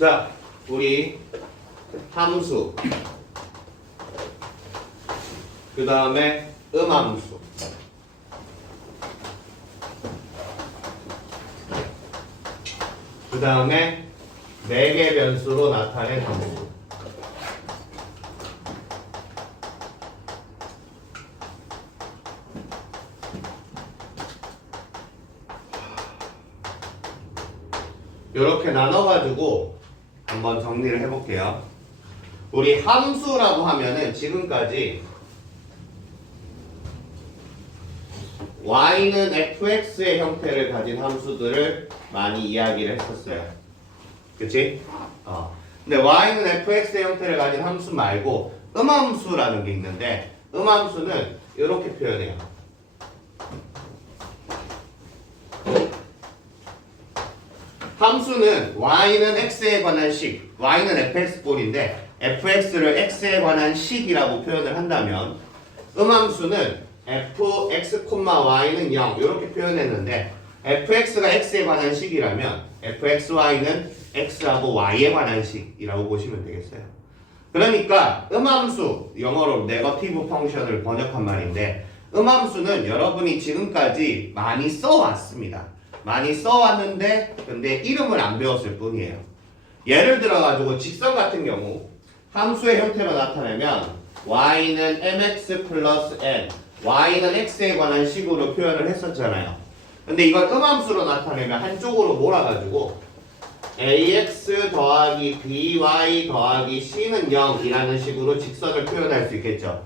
자, 우리 함수, 그 다음에 음함수, 그 다음에 4개 변수로 나타낸 함수. 이렇게 나눠가지고 한번 정리를 해볼게요. 우리 함수라고 하면은 지금까지 y는 fx의 형태를 가진 함수들을 많이 이야기를 했었어요. 그치? 근데 y는 fx의 형태를 가진 함수 말고 음함수라는 게 있는데 음함수는 이렇게 표현해요. 함수는 y는 x에 관한 식, y는 fx꼴인데 fx를 x에 관한 식이라고 표현을 한다면 음함수는 fx, y는 0 이렇게 표현했는데 fx가 x에 관한 식이라면 fxy는 x하고 y에 관한 식이라고 보시면 되겠어요. 그러니까 음함수, 영어로 네거티브 펑션을 번역한 말인데 음함수는 여러분이 지금까지 많이 써왔습니다. 많이 써왔는데 근데 이름을 안 배웠을 뿐이에요. 예를 들어가지고 직선 같은 경우 함수의 형태로 나타내면 y는 mx 플러스 n, y는 x에 관한 식으로 표현을 했었잖아요. 근데 이걸 음함수로 나타내면 한쪽으로 몰아가지고 ax 더하기 by 더하기 c는 0이라는 식으로 직선을 표현할 수 있겠죠.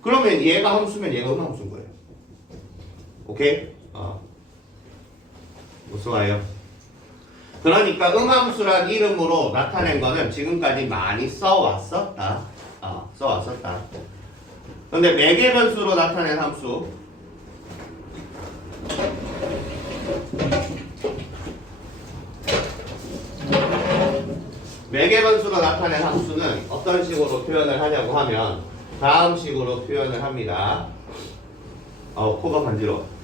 그러면 얘가 함수면 얘가 음함수인 거예요. 오케이? 우스워요. 그러니까 음함수란 이름으로 나타낸 거는 지금까지 많이 써왔었다. 써왔었다. 근데 매개 변수로 나타낸 함수, 매개 변수로 나타낸 함수는 어떤 식으로 표현을 하냐고 하면 다음 식으로 표현을 합니다. 코가 간지러워.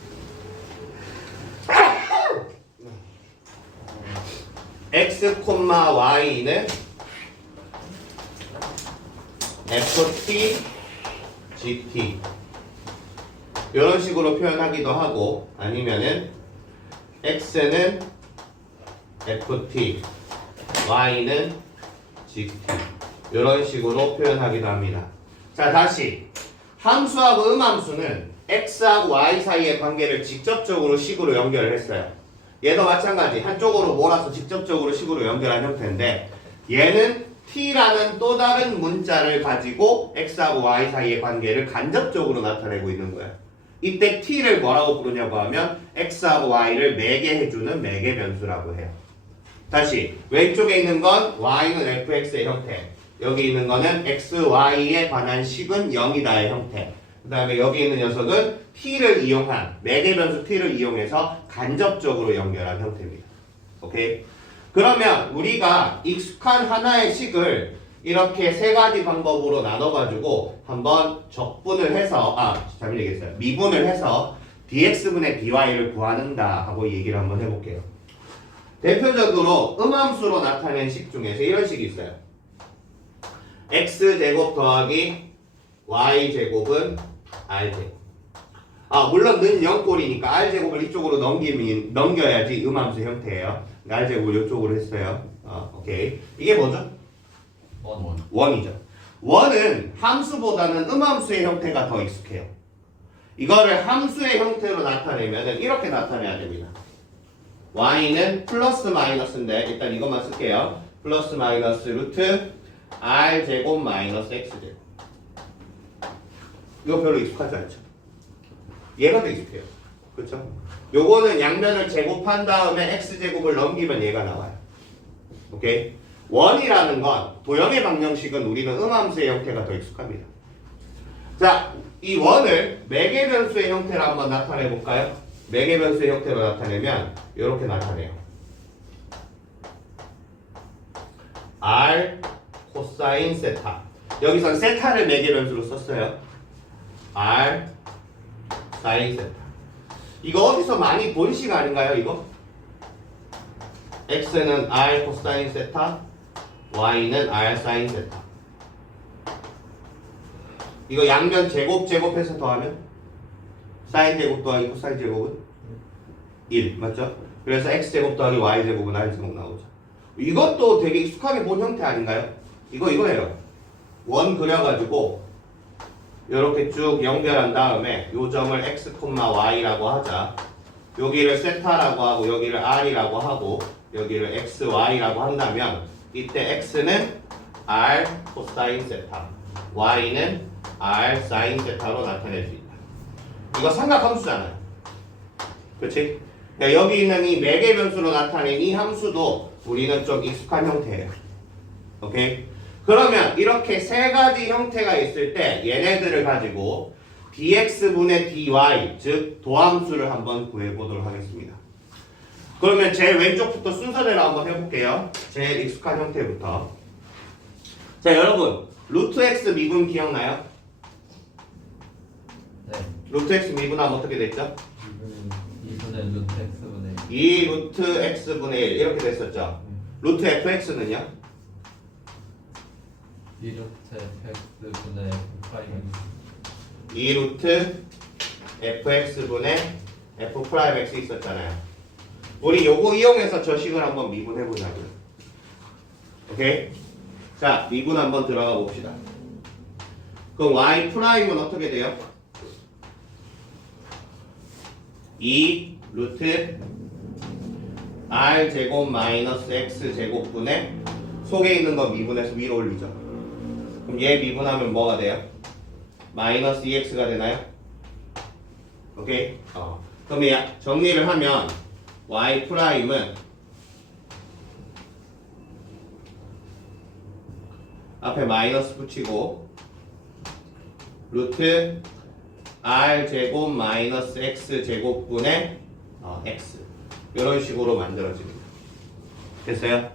x, y는 ft, gt 이런 식으로 표현하기도 하고 아니면은 x는 ft, y는 gt 이런 식으로 표현하기도 합니다. 자, 다시 함수하고 음함수는 x하고 y 사이의 관계를 직접적으로 식으로 연결을 했어요. 얘도 마찬가지 한쪽으로 몰아서 직접적으로 식으로 연결한 형태인데 얘는 t라는 또 다른 문자를 가지고 x하고 y 사이의 관계를 간접적으로 나타내고 있는 거예요. 이때 t를 뭐라고 부르냐고 하면 x하고 y를 매개해주는 매개 변수라고 해요. 다시 왼쪽에 있는 건 y는 fx의 형태, 여기 있는 거는 x, y에 관한 식은 0이다의 형태, 그 다음에 여기 있는 녀석은 t를 이용한 매개 변수 t를 이용해서 간접적으로 연결한 형태입니다. 오케이? 그러면 우리가 익숙한 하나의 식을 이렇게 세 가지 방법으로 나눠가지고 한번 적분을 해서 잘못 얘기했어요. 미분을 해서 dx분의 dy를 구하는다 하고 얘기를 한번 해볼게요. 대표적으로 음함수로 나타낸 식 중에서 이런 식이 있어요. x제곱 더하기 y제곱은 r제곱. 물론 는 0꼴이니까 r제곱을 이쪽으로 넘겨야지 음함수 형태예요. r제곱을 이쪽으로 했어요. 오케이. 이게 뭐죠? 원이죠. 원은 함수보다는 음함수의 형태가 더 익숙해요. 이거를 함수의 형태로 나타내면 이렇게 나타내야 됩니다. y는 플러스 마이너스인데 일단 이것만 쓸게요. 플러스 마이너스 루트 r제곱 마이너스 x제곱. 이거 별로 익숙하지 않죠? 얘가 더 익숙해요. 그렇죠? 요거는 양면을 제곱한 다음에 x제곱을 넘기면 얘가 나와요. 오케이? 원이라는 건 도형의 방정식은 우리는 음함수의 형태가 더 익숙합니다. 자, 이 원을 매개 변수의 형태로 한번 나타내 볼까요? 매개 변수의 형태로 나타내면 이렇게 나타내요. r 코사인 세타. 여기선 세타를 매개 변수로 썼어요. r 사인 세타. 이거 어디서 많이 본 식 아닌가요, 이거? x는 r 코사인 세타, y는 r 사인 세타. 이거 양면 제곱해서 더하면 사인 제곱 더하기 코사인 제곱은 1 맞죠? 그래서 x제곱 더하기 y제곱은 r제곱 나오죠. 이것도 되게 익숙하게 본 형태 아닌가요? 이거예요. 원 그려가지고 이렇게 쭉 연결한 다음에 요 점을 x, y라고 하자. 여기를 세타라고 하고 여기를 r이라고 하고 여기를 x, y라고 한다면 이때 x는 r 코사인 세타, y는 r 사인 세타로 나타낼 수 있다. 이거 삼각함수잖아요. 그렇지? 여기 있는 이 매개 변수로 나타낸 이 함수도 우리는 좀 익숙한 형태예요. 오케이? 그러면 이렇게 세 가지 형태가 있을 때 얘네들을 가지고 dx분의 dy, 즉 도함수를 한번 구해보도록 하겠습니다. 그러면 제일 왼쪽부터 순서대로 한번 해볼게요. 제일 익숙한 형태부터. 자, 여러분 루트 x 미분 기억나요? 네. 루트 x 미분하면 어떻게 됐죠? 2분의 루트 x분의 2 루트 x분의 1 이렇게 됐었죠. 루트 fx는요? 2루트 fx분의 f'은 2 루트 fx분의 f 프라임 x 있었잖아요. 우리 요거 이용해서 저 식을 한번 미분해 보자고요. 오케이? 자, 미분 한번 들어가 봅시다. 그럼 y 프라임은 어떻게 돼요? 2 루트 r 제곱 마이너스 x 제곱분의 속에 있는 거 미분해서 위로 올리죠. 그럼 얘 미분하면 뭐가 돼요? 마이너스 2x가 되나요? 오케이? 그럼 정리를 하면 y 프라임은 앞에 마이너스 붙이고 루트 r 제곱 마이너스 x 제곱분의 x 이런 식으로 만들어집니다. 됐어요?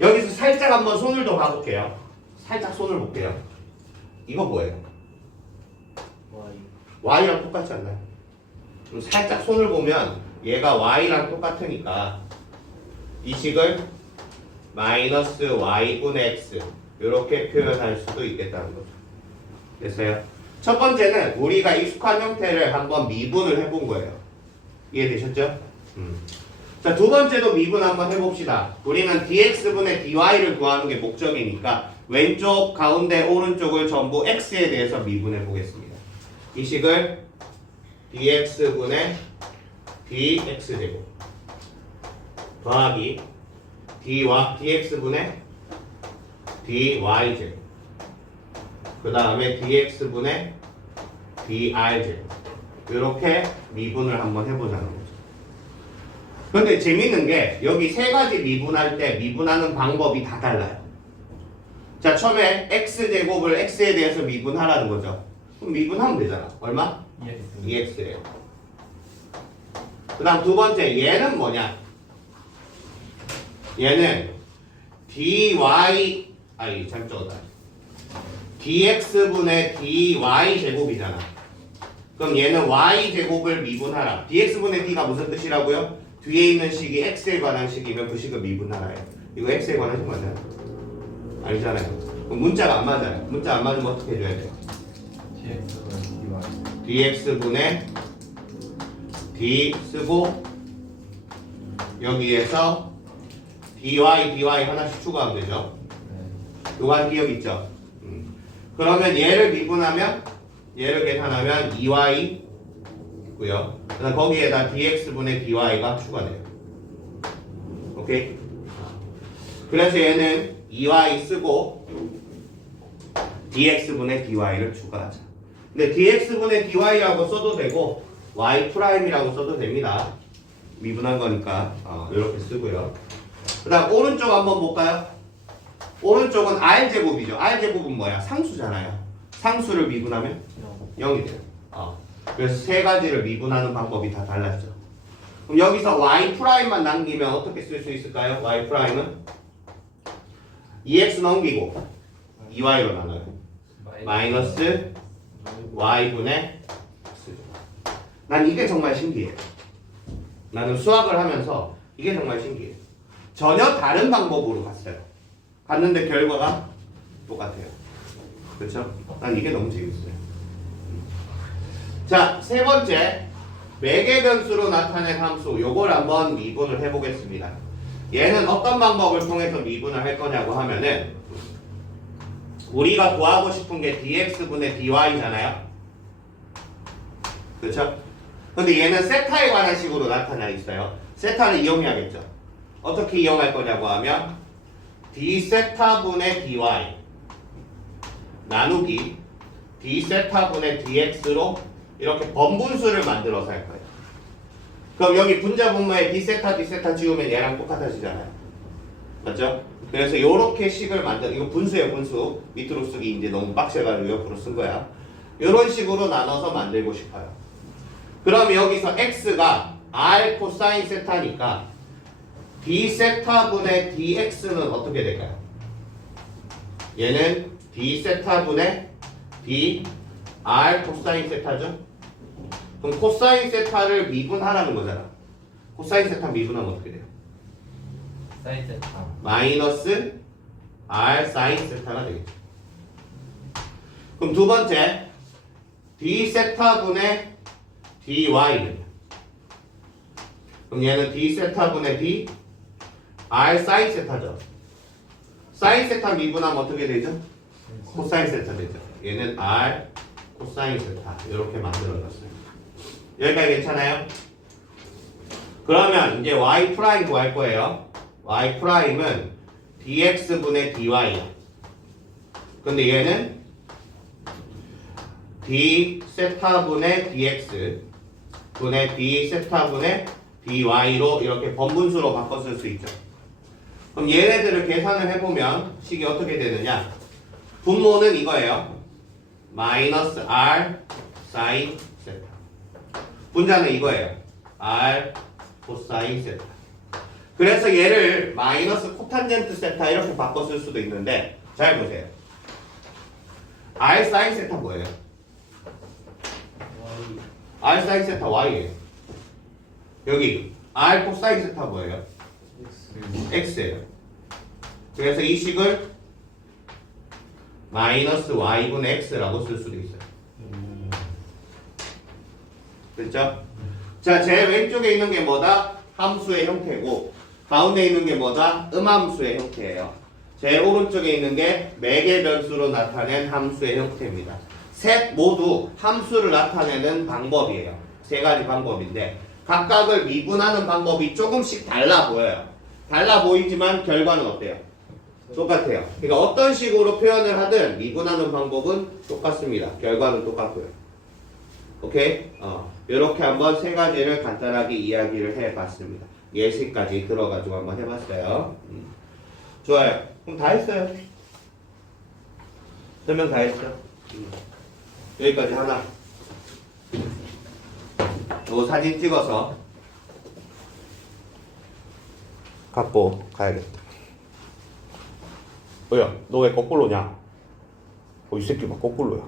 여기서 살짝 한번 손을 더 봐볼게요. 살짝 손을 볼게요. 이거 뭐예요? y랑 똑같지 않나요? 그럼 살짝 손을 보면 얘가 y랑 똑같으니까 이 식을 마이너스 y분의 x 이렇게 표현할 수도 있겠다는 거죠. 됐어요? 첫 번째는 우리가 익숙한 형태를 한번 미분을 해본 거예요. 이해되셨죠? 자, 두 번째도 미분 한번 해봅시다. 우리는 dx분의 dy를 구하는 게 목적이니까 왼쪽, 가운데, 오른쪽을 전부 x에 대해서 미분해 보겠습니다. 이 식을 dx분의 dx제곱 더하기 dx분의 dy제곱 그 다음에 dx분의 dr제곱 이렇게 미분을 한번 해보자는 거죠. 근데 재밌는 게 여기 세 가지 미분할 때 미분하는 방법이 다 달라요. 자, 처음에 x제곱을 x에 대해서 미분하라는 거죠. 그럼 미분하면 되잖아. 얼마? 2x래요. 그 다음 두 번째 얘는 뭐냐? 얘는 잘못 적었다. dx분의 dy 제곱이잖아. 그럼 얘는 y 제곱을 미분하라. dx분의 d가 무슨 뜻이라고요? 뒤에 있는 식이 x에 관한 식이면 그 식을 미분하라요. 이거 x에 관한 식 맞아요? 아니잖아요. 그럼 문자가 안 맞아요. 문자 안 맞으면 어떻게 해줘야 돼요? dx분의 d 쓰고 여기에서 dy 하나씩 추가하면 되죠. 요거 한 기억 있죠? 그러면 얘를 미분하면 얘를 계산하면 2y 있고요. 그다음 거기에다 dx분의 dy가 추가돼요. 오케이? 그래서 얘는 2y 쓰고 dx분의 dy를 추가하자. 근데 dx분의 dy라고 써도 되고 y 프라임이라고 써도 됩니다. 미분한 거니까 이렇게 쓰고요. 그 다음 오른쪽 한번 볼까요? 오른쪽은 r제곱이죠. r제곱은 뭐야? 상수잖아요. 상수를 미분하면 0이 돼요. 그래서 세 가지를 미분하는 방법이 다 달랐죠. 그럼 여기서 y 프라임만 남기면 어떻게 쓸 수 있을까요? y 프라임은 2x 넘기고 2y로 나눠요. 마이너스 y분의 x. 난 이게 정말 신기해. 나는 수학을 하면서 이게 정말 신기해. 전혀 다른 방법으로 갔어요. 봤는데 결과가 똑같아요. 그렇죠? 난 이게 너무 재밌어요. 자, 세 번째 매개 변수로 나타낸 함수 요걸 한번 미분을 해보겠습니다. 얘는 어떤 방법을 통해서 미분을 할 거냐고 하면은 우리가 구하고 싶은 게 dx분의 dy잖아요. 그렇죠? 근데 얘는 세타에 관한 식으로 나타나 있어요. 세타를 이용해야겠죠. 어떻게 이용할 거냐고 하면 d세타분의 dy 나누기 d세타분의 dx로 이렇게 번분수를 만들어서 할 거예요. 그럼 여기 분자 분모에 d세타 지우면 얘랑 똑같아지잖아요. 맞죠? 그래서 이렇게 식을 만들, 이거 분수예요, 분수. 밑으로 쓰기 이제 너무 빡세가지고 옆으로 쓴 거야. 이런 식으로 나눠서 만들고 싶어요. 그럼 여기서 x가 r 코사인 세타니까 d세타분의 dx는 어떻게 될까요? 얘는 d세타분의 dr 코사인 세타죠? 그럼 코사인 세타를 미분하라는 거잖아. 코사인 세타 미분하면 어떻게 돼요? 사인 세타. 마이너스 r 사인 세타가 되겠죠. 그럼 두 번째 d 세타분의 dy는 그럼 얘는 d 세타분의 d r 사인 세타죠. 사인 세타 미분하면 어떻게 되죠? 코사인 세타 되죠. 얘는 r 코사인 세타 이렇게 만들어놨어요. 여기까지 괜찮아요? 그러면 이제 y 프라임 구할 거예요. y 프라임은 dx분의 dy야. 근데 얘는 d 세타분의 dx 분의 d 세타분의 dy로 이렇게 번분수로 바꿔 쓸 수 있죠. 그럼 얘네들을 계산을 해보면 식이 어떻게 되느냐? 분모는 이거예요. 마이너스 r 사인 세타. 분자는 이거예요. r 코사인 세타. 그래서 얘를 마이너스 코탄젠트 세타 이렇게 바꿔 쓸 수도 있는데 잘 보세요. r 사인 세타 뭐예요? r 사인 세타 y예요. 여기 r 코사인 세타 뭐예요? x예요. 그래서 이 식을 마이너스 y분의 x라고 쓸 수도 있어요. 됐죠? 자, 제 왼쪽에 있는 게 뭐다? 함수의 형태고 가운데 있는 게 뭐다? 음함수의 형태예요. 제 오른쪽에 있는 게 매개 변수로 나타낸 함수의 형태입니다. 셋 모두 함수를 나타내는 방법이에요. 세 가지 방법인데 각각을 미분하는 방법이 조금씩 달라 보여요. 달라 보이지만 결과는 어때요? 똑같아요. 그러니까 어떤 식으로 표현을 하든 미분하는 방법은 똑같습니다. 결과는 똑같고요. 오케이? 이렇게 한번 세 가지를 간단하게 이야기를 해봤습니다. 예시까지 들어가지고 한번 해봤어요. 좋아요. 그럼 다 했어요. 설명 다 했어. 여기까지 하나. 요 사진 찍어서 갖고 가야겠다. 뭐야? 너 왜 거꾸로냐? 이 새끼 막 거꾸로야.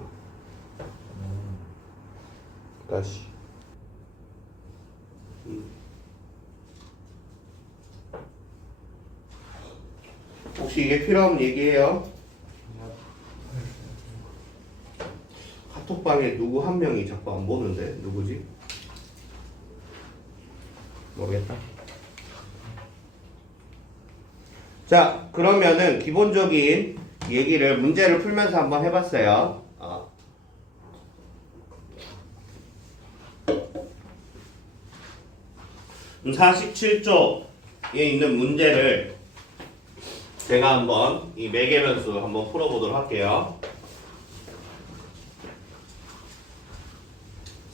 다시. 혹시 이게 필요하면 얘기해요. 카톡방에 누구 한 명이 자꾸 안 보는데 누구지? 모르겠다. 자, 그러면은 기본적인 얘기를 문제를 풀면서 한번 해봤어요. 47쪽에 있는 문제를 제가 한번 이 매개변수 한번 풀어보도록 할게요.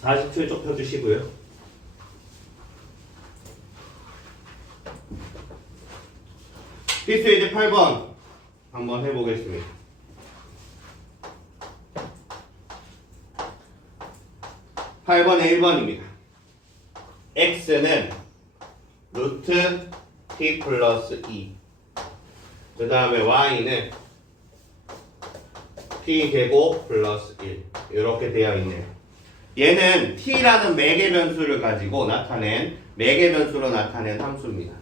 47쪽 펴주시고요. 필수 예제 8번 한번 해보겠습니다. (8번에) 1번입니다. x는 루트 t 플러스 2. 그 다음에 y는 t 제곱 플러스 1. 이렇게 되어 있네요. 얘는 t라는 매개 변수를 가지고 나타낸 매개 변수로 나타낸 함수입니다.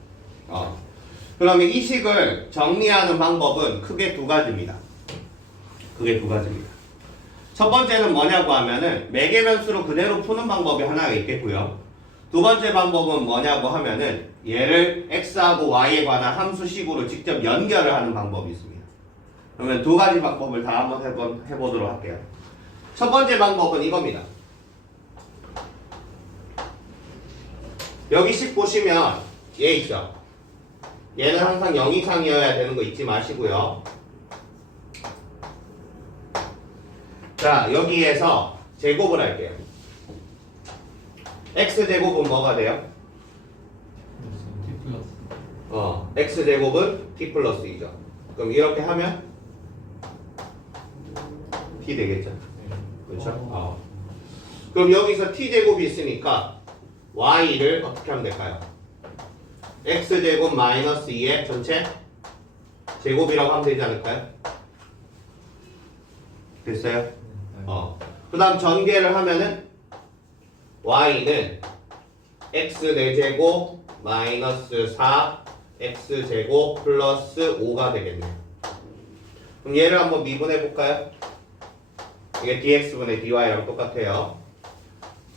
그러면 이 식을 정리하는 방법은 크게 두 가지입니다. 크게 두 가지입니다. 첫 번째는 뭐냐고 하면은 매개 변수로 그대로 푸는 방법이 하나가 있겠고요. 두 번째 방법은 뭐냐고 하면은 얘를 x하고 y에 관한 함수식으로 직접 연결을 하는 방법이 있습니다. 그러면 두 가지 방법을 다 한번 해보도록 할게요. 첫 번째 방법은 이겁니다. 여기 식 보시면 얘 있죠? 얘는 항상 0 이상이어야 되는 거 잊지 마시고요. 자, 여기에서 제곱을 할게요. x제곱은 뭐가 돼요? T 플러스. x제곱은 t 플러스 2죠. 그럼 이렇게 하면 t 되겠죠? 그렇죠? 그럼 여기서 t제곱이 있으니까 y를 어떻게 하면 될까요? x제곱 마이너스 2의 전체 제곱이라고 하면 되지 않을까요? 됐어요? 그 다음 전개를 하면은 y는 x 4제곱 마이너스 4 x제곱 플러스 5가 되겠네요. 그럼 얘를 한번 미분해 볼까요? 이게 dx분의 dy랑 똑같아요.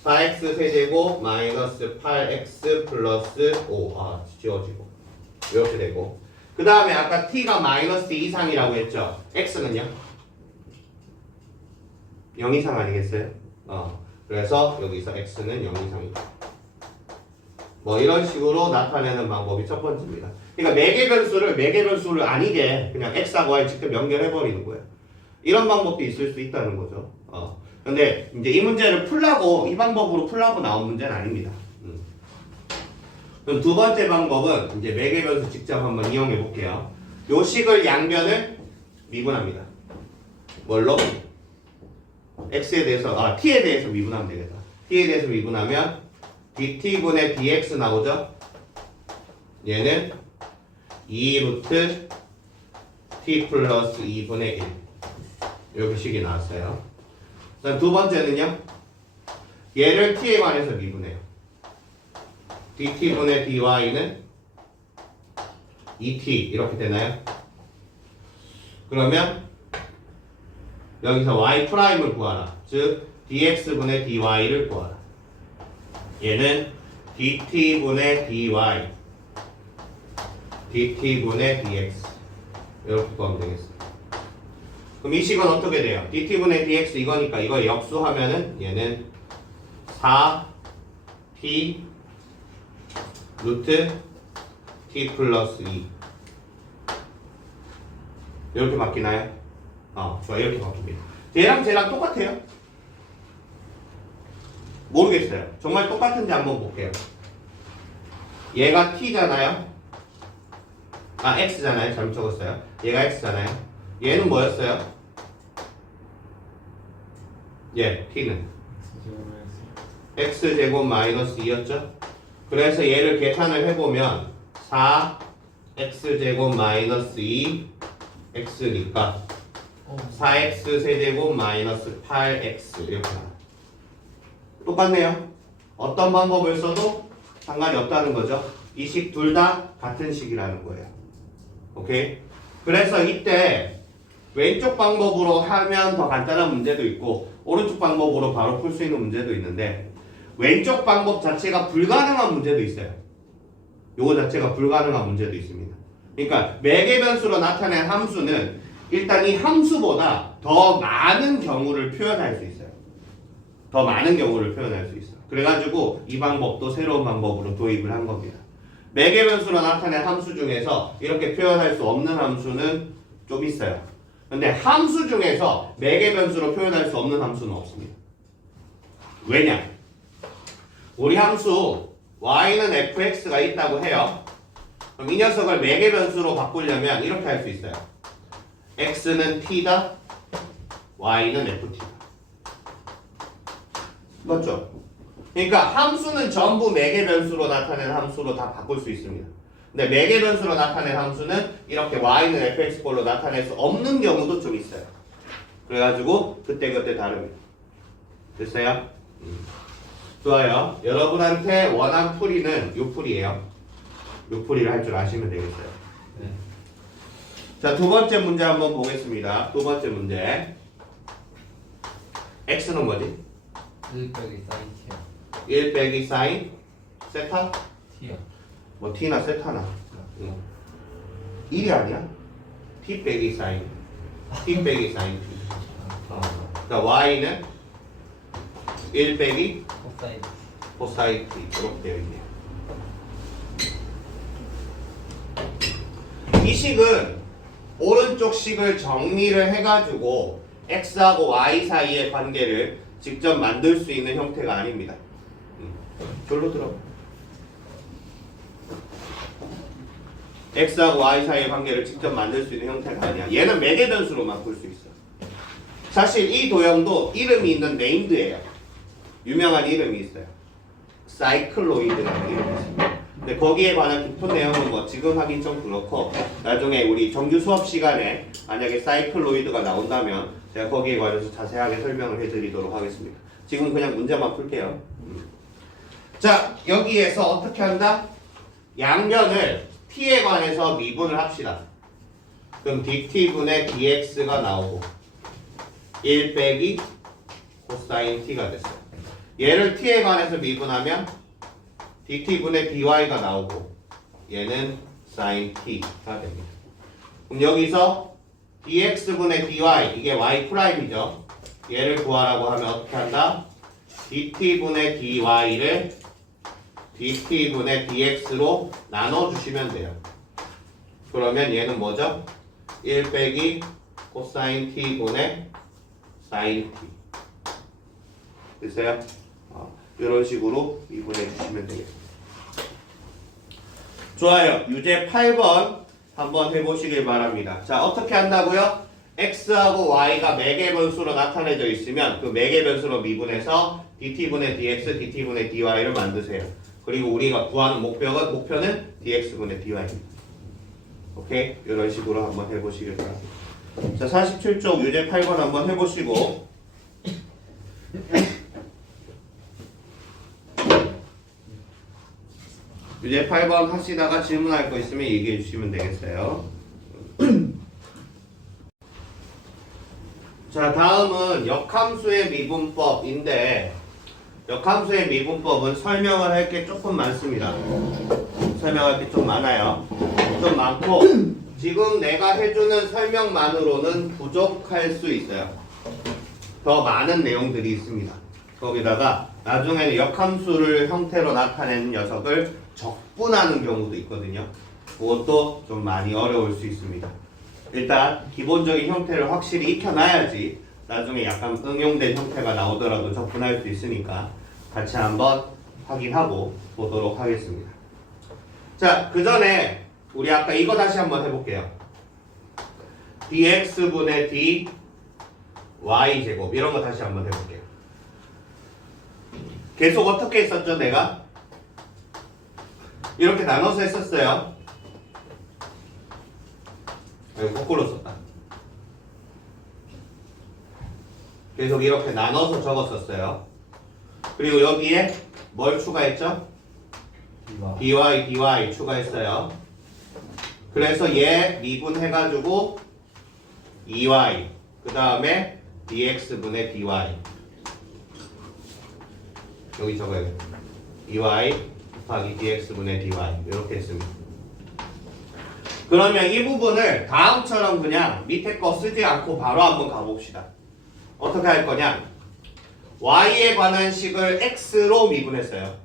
4x 세제곱 마이너스 8x 플러스 5 지워지고 이렇게 되고, 그 다음에 아까 t가 마이너스 이상이라고 했죠? x는요? 0 이상 아니겠어요? 그래서 여기서 x는 0 이상이다. 뭐 이런 식으로 나타내는 방법이 첫 번째입니다. 그러니까 매개 변수를 아니게 그냥 x하고 y 직접 연결해 버리는 거예요. 이런 방법도 있을 수 있다는 거죠. 근데 이제 이 문제를 풀라고, 이 방법으로 풀라고 나온 문제는 아닙니다. 그럼 두 번째 방법은 이제 매개 변수 직접 한번 이용해 볼게요. 요 식을 양변을 미분합니다. 뭘로? x에 대해서, t에 대해서 미분하면 되겠다. t에 대해서 미분하면 dt분의 dx 나오죠? 얘는 2루트 t 플러스 2분의 1 이렇게 식이 나왔어요. 그다음 두 번째는요, 얘를 t에 관해서 미분해요. dt분의 dy는 2t 이렇게 되나요? 그러면 여기서 y''을 구하라. 즉 dx분의 dy를 구하라. 얘는 dt분의 dy dt분의 dx 이렇게 구하면 되겠습니다. 그럼 이 식은 어떻게 돼요? dt분의 dx 이거니까 이거 역수하면은 얘는 4t 루트 t 플러스 2 이렇게 바뀌나요? 좋아, 이렇게 바뀝니다. 쟤랑 똑같아요? 모르겠어요. 정말 똑같은지 한번 볼게요. 얘가 t잖아요. x잖아요. 잘못 적었어요. 얘가 x잖아요. 얘는 뭐였어요? t는 x제곱 마이너스 2였죠? 그래서 얘를 계산을 해보면 4x제곱 마이너스 2 x니까 4x 세제곱 마이너스 8x 이렇게 나와요. 똑같네요. 어떤 방법을 써도 상관이 없다는 거죠. 이 식 둘 다 같은 식이라는 거예요. 오케이? 그래서 이때 왼쪽 방법으로 하면 더 간단한 문제도 있고 오른쪽 방법으로 바로 풀 수 있는 문제도 있는데, 왼쪽 방법 자체가 불가능한 문제도 있어요. 요거 자체가 불가능한 문제도 있습니다. 그러니까 매개 변수로 나타낸 함수는 일단 이 함수보다 더 많은 경우를 표현할 수 있어요. 더 많은 경우를 표현할 수 있어요. 그래가지고 이 방법도 새로운 방법으로 도입을 한 겁니다. 매개 변수로 나타낸 함수 중에서 이렇게 표현할 수 없는 함수는 좀 있어요. 근데 함수 중에서 매개 변수로 표현할 수 없는 함수는 없습니다. 왜냐? 우리 함수 y는 fx가 있다고 해요. 그럼 이 녀석을 매개 변수로 바꾸려면 이렇게 할 수 있어요. x는 t다, y는 ft다. 맞죠? 그러니까 함수는 전부 매개 변수로 나타낸 함수로 다 바꿀 수 있습니다. 근데 매개 변수로 나타낸 함수는 이렇게 y는 fx꼴로 나타낼 수 없는 경우도 좀 있어요. 그래가지고 그때그때 다릅니다. 됐어요? 좋아요. 여러분한테 원한 풀이는 요 풀이에요. 요 풀이를 할 줄 아시면 되겠어요. 자, 두 번째 문제 한번 보겠습니다. 두 번째 문제. x는 뭐지? 1 빼기 사인 t야. 1 빼기 사인 세타? t야. 뭐 t나 세타나. 1이 아니야? t 빼기 사인. t 빼기 사인 t. 그러니까 y는 1 빼기 코사인. 코사인 t. 이렇게 되어 있네요. 이 식은 오른쪽 식을 정리를 해가지고 x하고 y 사이의 관계를 직접 만들 수 있는 형태가 아닙니다. 졸로 들어. x하고 y 사이의 관계를 직접 만들 수 있는 형태가 아니야. 얘는 매개 변수로만 풀 수 있어. 사실 이 도형도 이름이 있는 네임드예요. 유명한 이름이 있어요. 사이클로이드라는 이름이 있어요. 근데 거기에 관한 깊은 내용은 뭐 지금 하긴 좀 그렇고 나중에 우리 정규 수업 시간에 만약에 사이클로이드가 나온다면 제가 거기에 관해서 자세하게 설명을 해드리도록 하겠습니다. 지금 그냥 문제만 풀게요. 자, 여기에서 어떻게 한다? 양변을 t에 관해서 미분을 합시다. 그럼 dt분의 dx가 나오고 1 빼기 코사인 t가 됐어요. 얘를 t에 관해서 미분하면 dt분의 dy가 나오고 얘는 sin t가 됩니다. 그럼 여기서 dx분의 dy 이게 y'이죠. 얘를 구하라고 하면 어떻게 한다? dt분의 dy를 dt분의 dx로 나눠주시면 돼요. 그러면 얘는 뭐죠? 1 빼기 코사인 t분의 sin t 됐어요? 이런 식으로 미분해 주시면 되겠습니다. 좋아요. 유제 8번 한번 해보시길 바랍니다. 자, 어떻게 한다고요? x하고 y가 매개 변수로 나타내져 있으면 그 매개 변수로 미분해서 dt분의 dx, dt분의 dy를 만드세요. 그리고 우리가 구하는 목표는 dx분의 dy입니다. 오케이? 이런 식으로 한번 해보시길 바랍니다. 자, 47쪽 유제 8번 한번 해보시고 유제 8번 하시다가 질문할 거 있으면 얘기해 주시면 되겠어요. 자, 다음은 역함수의 미분법인데 역함수의 미분법은 설명을 할 게 조금 많습니다. 설명할 게 좀 많아요. 좀 많고 지금 내가 해주는 설명만으로는 부족할 수 있어요. 더 많은 내용들이 있습니다. 거기다가 나중에는 역함수를 형태로 나타내는 녀석을 적분하는 경우도 있거든요. 그것도 좀 많이 어려울 수 있습니다. 일단 기본적인 형태를 확실히 익혀놔야지 나중에 약간 응용된 형태가 나오더라도 적분할 수 있으니까 같이 한번 확인하고 보도록 하겠습니다. 자, 그 전에 우리 아까 이거 다시 한번 해볼게요. dx분의 dy 제곱 이런 거 다시 한번 해볼게요. 계속 어떻게 했었죠? 내가 이렇게 나눠서 했었어요. 여기 거꾸로 썼다. 계속 이렇게 나눠서 적었었어요. 그리고 여기에 뭘 추가했죠? dy 추가했어요. 그래서 얘 미분해가지고 2y 그 다음에 dx분의 dy 여기 적어야겠다. 2y 곱하기 dx분의 dy 이렇게 했습니다. 그러면 이 부분을 다음처럼 그냥 밑에 거 쓰지 않고 바로 한번 가봅시다. 어떻게 할 거냐? y에 관한 식을 x로 미분했어요.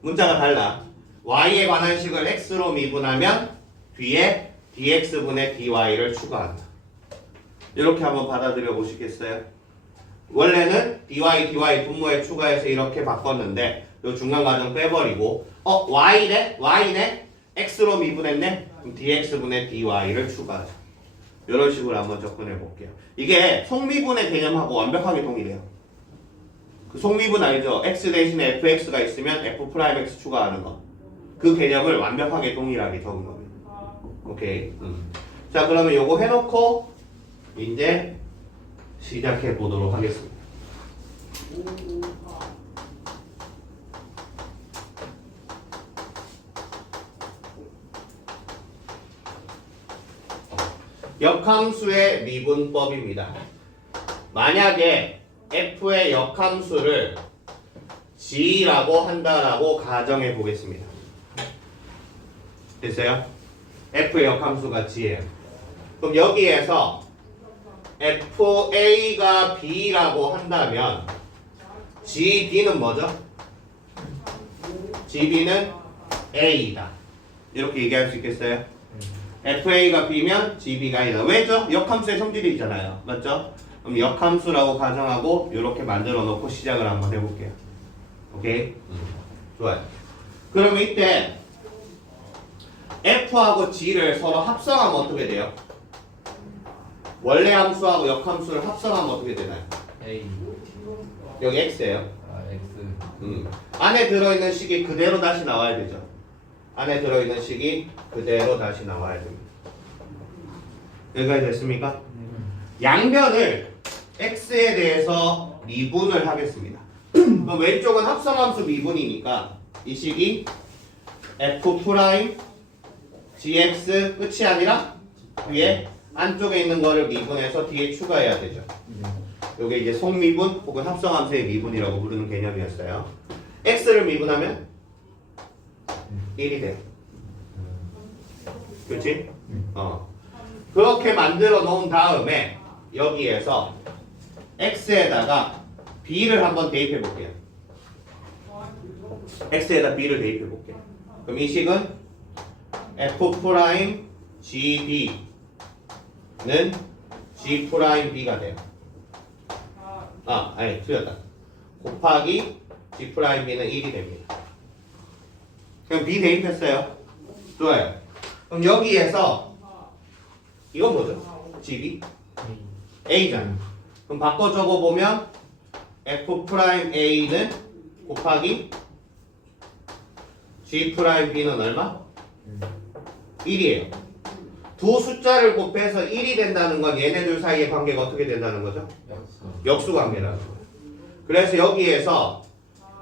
문자가 달라. y에 관한 식을 x로 미분하면 뒤에 dx분의 dy를 추가한다. 이렇게 한번 받아들여 보시겠어요? 원래는 dy 분모에 추가해서 이렇게 바꿨는데 요 중간 과정 빼버리고 y네? x로 미분했네? 그럼 dx분의 dy를 추가하자. 이런 식으로 한번 접근해 볼게요. 이게 속미분의 개념하고 완벽하게 동일해요. 그 속미분 알죠? x 대신에 fx가 있으면 f'x 추가하는 거. 그 개념을 완벽하게 동일하게 적은 겁니다. 오케이. 자, 그러면 요거 해놓고 이제 시작해 보도록 하겠습니다. 역함수의 미분법입니다. 만약에 f의 역함수를 g라고 한다라고 가정해 보겠습니다. 됐어요? f의 역함수가 g예요. 그럼 여기에서 fa가 b라고 한다면 gb는 뭐죠? gb는 a다. 이렇게 얘기할 수 있겠어요? fa가 b면 gb가 a다. 왜죠? 역함수의 성질이 있잖아요. 맞죠? 그럼 역함수라고 가정하고 이렇게 만들어 놓고 시작을 한번 해볼게요. 오케이? 좋아요. 그러면 이때 f하고 g를 서로 합성하면 어떻게 돼요? 원래 함수하고 역함수를 합성하면 어떻게 되나요? A. 여기 x예요. 아, X. 안에 들어있는 식이 그대로 다시 나와야 되죠. 안에 들어있는 식이 그대로 다시 나와야 됩니다. 여기까지 됐습니까? 양변을 x에 대해서 미분을 하겠습니다. 그럼 왼쪽은 합성함수 미분이니까 이 식이 f 프라임 gx 끝이 아니라 위에 안쪽에 있는 거를 미분해서 뒤에 추가해야 되죠. 이게 이제 속미분 혹은 합성함수의 미분이라고 부르는 개념이었어요. x를 미분하면 1이 돼요. 그렇지? 그렇게 만들어 놓은 다음에 여기에서 x에다가 b를 한번 대입해 볼게요. x에다 b를 대입해 볼게요. 그럼 이 식은 f 프라임 gb는 g 프라임 b가 돼요. 아니 틀렸다. 곱하기 g 프라임 b는 1이 됩니다. 그럼 b 대입했어요. 좋아요. 그럼 여기에서 이건 뭐죠? gb a잖아요. 그럼 바꿔 적어보면 f 프라임 a는 곱하기 g 프라임 b는 얼마? 1이에요. 두 숫자를 곱해서 1이 된다는 건 얘네들 사이의 관계가 어떻게 된다는 거죠? 역수 관계라는 거예요. 그래서 여기에서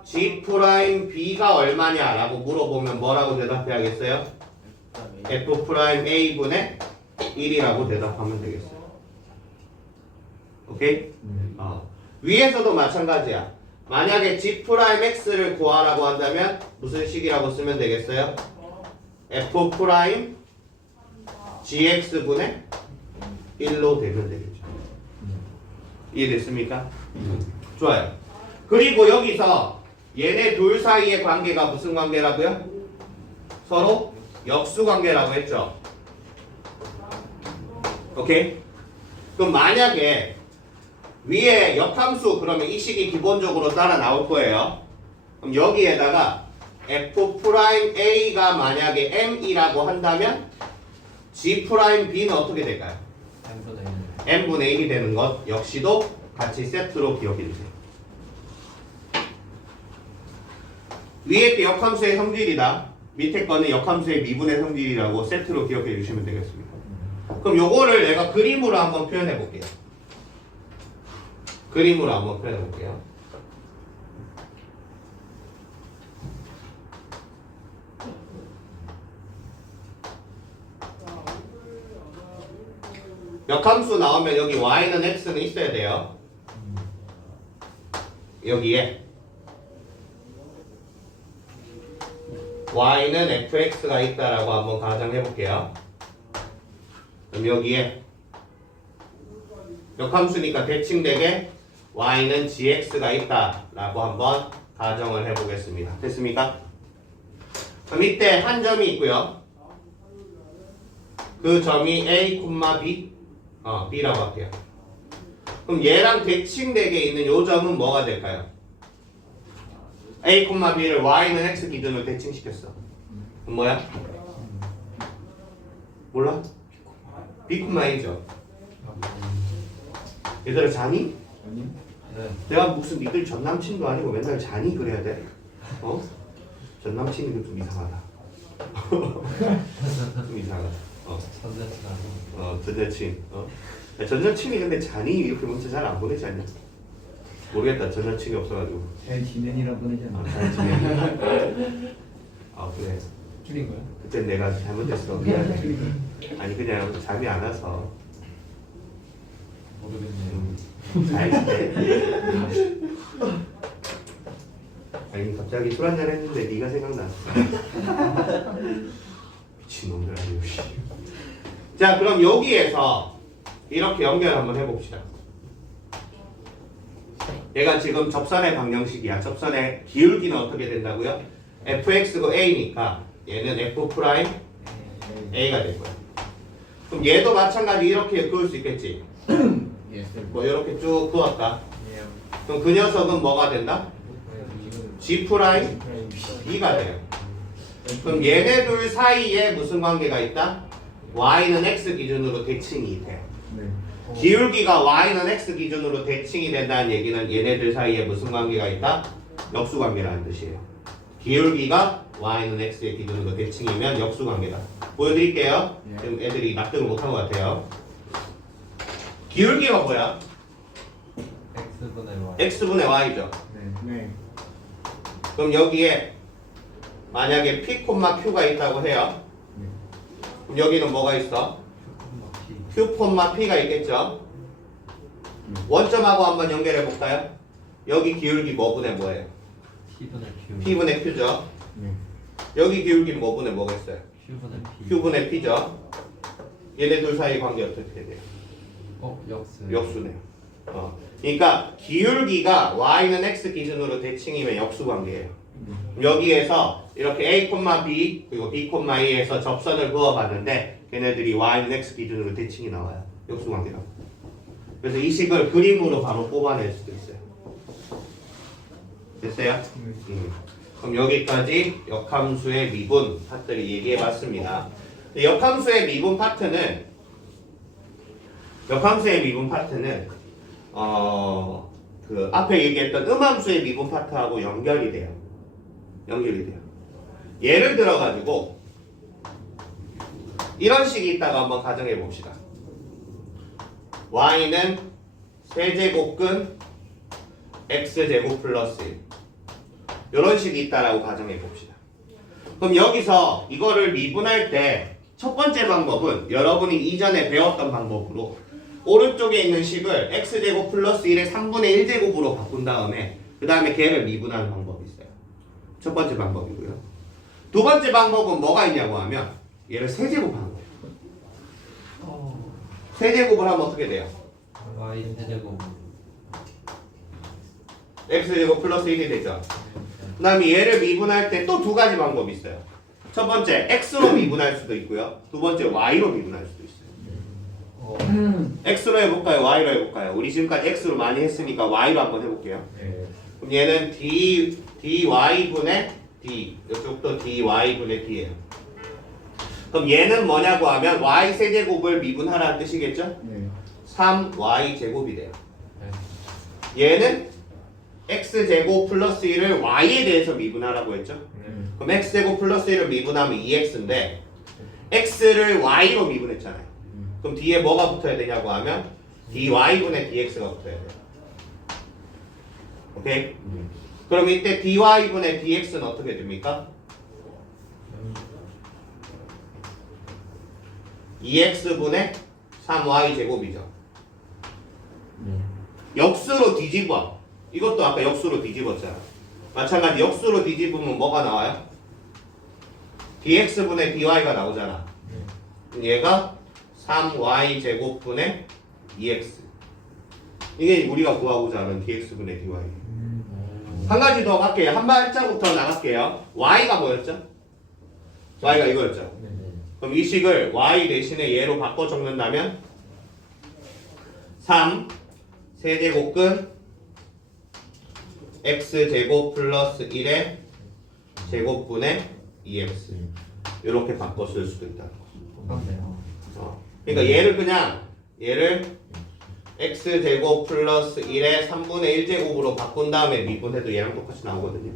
g 프라임 b가 얼마냐라고 물어보면 뭐라고 대답해야겠어요? f 프라임 a 분의 1이라고 대답하면 되겠어요. 오케이? 위에서도 마찬가지야. 만약에 g 프라임 x를 구하라고 한다면 무슨 식이라고 쓰면 되겠어요? f 프라임 gx 분의 1로 되면 되겠죠. 이해됐습니까? 좋아요. 그리고 여기서 얘네 둘 사이의 관계가 무슨 관계라고요? 서로 역수 관계라고 했죠. 오케이? 그럼 만약에 위에 역함수 그러면 이 식이 기본적으로 따라 나올 거예요. 그럼 여기에다가 f 프라임 a가 만약에 m이라고 한다면 g 프라임 b는 어떻게 될까요? n분의 1이 되는 것 역시도 같이 세트로 기억해 주세요. 위에 게 역함수의 성질이다. 밑에 거는 역함수의 미분의 성질이라고 세트로 기억해 주시면 되겠습니다. 그럼 요거를 내가 그림으로 한번 표현해 볼게요. 그림으로 한번 표현해 볼게요. 역함수 나오면 여기 y는 x는 있어야 돼요. 여기에 y는 fx가 있다라고 한번 가정해 볼게요. 그럼 여기에 역함수니까 대칭되게 y는 gx가 있다라고 한번 가정을 해 보겠습니다. 됐습니까? 그럼 이때 한 점이 있고요. 그 점이 a, b b라고 할게요. 그럼 얘랑 대칭되게 있는 요 점은 뭐가 될까요? a, b를 y는 x 기준으로 대칭시켰어. 그럼 뭐야? 몰라? b, a죠. 얘들아 자니? 네. 내가 무슨 니들 전 남친도 아니고 맨날 자니 그래야 돼? 전 남친이 좀 이상하다. 좀 이상하다. 전 여친. 전 여친이 근데 자니 이렇게 문자 잘 안 보내지 않냐? 모르겠다. 전 여친이 없어가지고. 잘 지낸이라고 보내잖아. 잘 지내. 그래. 줄인 거야? 그때 내가 잘못했어. 미안해. 아니 그냥 잠이 안 와서 모르겠네요. 잘 돼. 아니 갑자기 술 한잔 했는데 네가 생각났어. 미친놈들 아니오. 자 그럼 여기에서 이렇게 연결 한번 해봅시다. 얘가 지금 접선의 방정식이야. 접선의 기울기는 어떻게 된다고요? fx가 a니까 얘는 f 프라임 a가 될 거야. 그럼 얘도 마찬가지 이렇게 그을 수 있겠지. 예. 뭐 이렇게 쭉 그었다. 예. 그럼 그 녀석은 뭐가 된다? g 프라임 b가 돼요. 그럼 얘네 둘 사이에 무슨 관계가 있다? y는 x 기준으로 대칭이 돼요. 기울기가 y는 x 기준으로 대칭이 된다는 얘기는 얘네들 사이에 무슨 관계가 있다? 역수관계라는 뜻이에요. 기울기가 y는 x의 기준으로 대칭이면 역수관계다. 보여드릴게요. 예. 지금 애들이 납득을 못한 것 같아요. 기울기가 뭐야? x분의 y. x분의 y죠. 네. 그럼 여기에 만약에 p, q가 있다고 해요. 그럼 여기는 뭐가 있어? q, p가 있겠죠? 원점하고 한번 연결해 볼까요? 여기 기울기 뭐분의 뭐예요? t분의 q. p분의 q죠? 여기 기울기는 뭐분의 뭐겠어요? q분의 p. q분의 p죠? 얘네 둘 사이 관계 어떻게 돼요? 역수. 역수네요. 그러니까 기울기가 y는 x 기준으로 대칭이면 역수 관계예요. 여기에서 이렇게 a, b 그리고 b, a에서 접선을 그어봤는데 걔네들이 y는 x 기준으로 대칭이 나와요. 역수 관계가. 그래서 이 식을 그림으로 바로 뽑아낼 수도 있어요. 됐어요? 그럼 여기까지 역함수의 미분 파트를 얘기해봤습니다. 역함수의 미분 파트는 그 앞에 얘기했던 음함수의 미분 파트하고 연결이 돼요. 예를 들어 가지고 이런 식이 있다가 한번 가정해 봅시다. y는 세제곱근 x제곱 플러스 1 이런 식이 있다라고 가정해 봅시다. 그럼 여기서 이거를 미분할 때 첫 번째 방법은 여러분이 이전에 배웠던 방법으로 오른쪽에 있는 식을 x제곱 플러스 1의 3분의 1제곱으로 바꾼 다음에 그 다음에 걔를 미분하는 방법이 있어요. 첫 번째 방법이고요. 두 번째 방법은 뭐가 있냐고 하면 얘를 세제곱하는 거예요. 세제곱을 하면 어떻게 돼요? y 세제곱. x제곱 플러스 1이 되죠. 그 다음에 얘를 미분할 때 또 두 가지 방법이 있어요. 첫 번째 x로 미분할 수도 있고요. 두 번째 y로 미분할 수도 있어요. x로 해볼까요? y로 해볼까요? 우리 지금까지 x로 많이 했으니까 y로 한번 해볼게요. 그럼 얘는 dy분의 d 이쪽도 dy분의 d예요. 그럼 얘는 뭐냐고 하면 y 세제곱을 미분하라는 뜻이겠죠? 3y 제곱이 돼요. 얘는 x제곱 플러스 1을 y에 대해서 미분하라고 했죠? 그럼 x제곱 플러스 1을 미분하면 2x인데 x를 y로 미분했잖아요. 그럼 뒤에 뭐가 붙어야 되냐고 하면 dy분의 dx가 붙어야 돼요. 오케이? 그럼 이때 dy분의 dx는 어떻게 됩니까? 2x분의 3y 제곱이죠. 역수로 뒤집어. 이것도 아까 역수로 뒤집었잖아. 마찬가지 역수로 뒤집으면 뭐가 나와요? dx분의 dy가 나오잖아. 얘가 3y 제곱분의 2x. 이게 우리가 구하고자 하는 dx분의 dy. 한 가지 더 할게요. 한 발자국부터 나갈게요. y가 뭐였죠? y가 이거였죠. 그럼 이 식을 y 대신에 얘로 바꿔 적는다면 3 세제곱근 x제곱 플러스 1의 제곱분의 2x 이렇게 바꿔 쓸 수도 있다는 거. 그러니까 얘를 x제곱 플러스 1의 3분의 1제곱으로 바꾼 다음에 미분해도 얘랑 똑같이 나오거든요.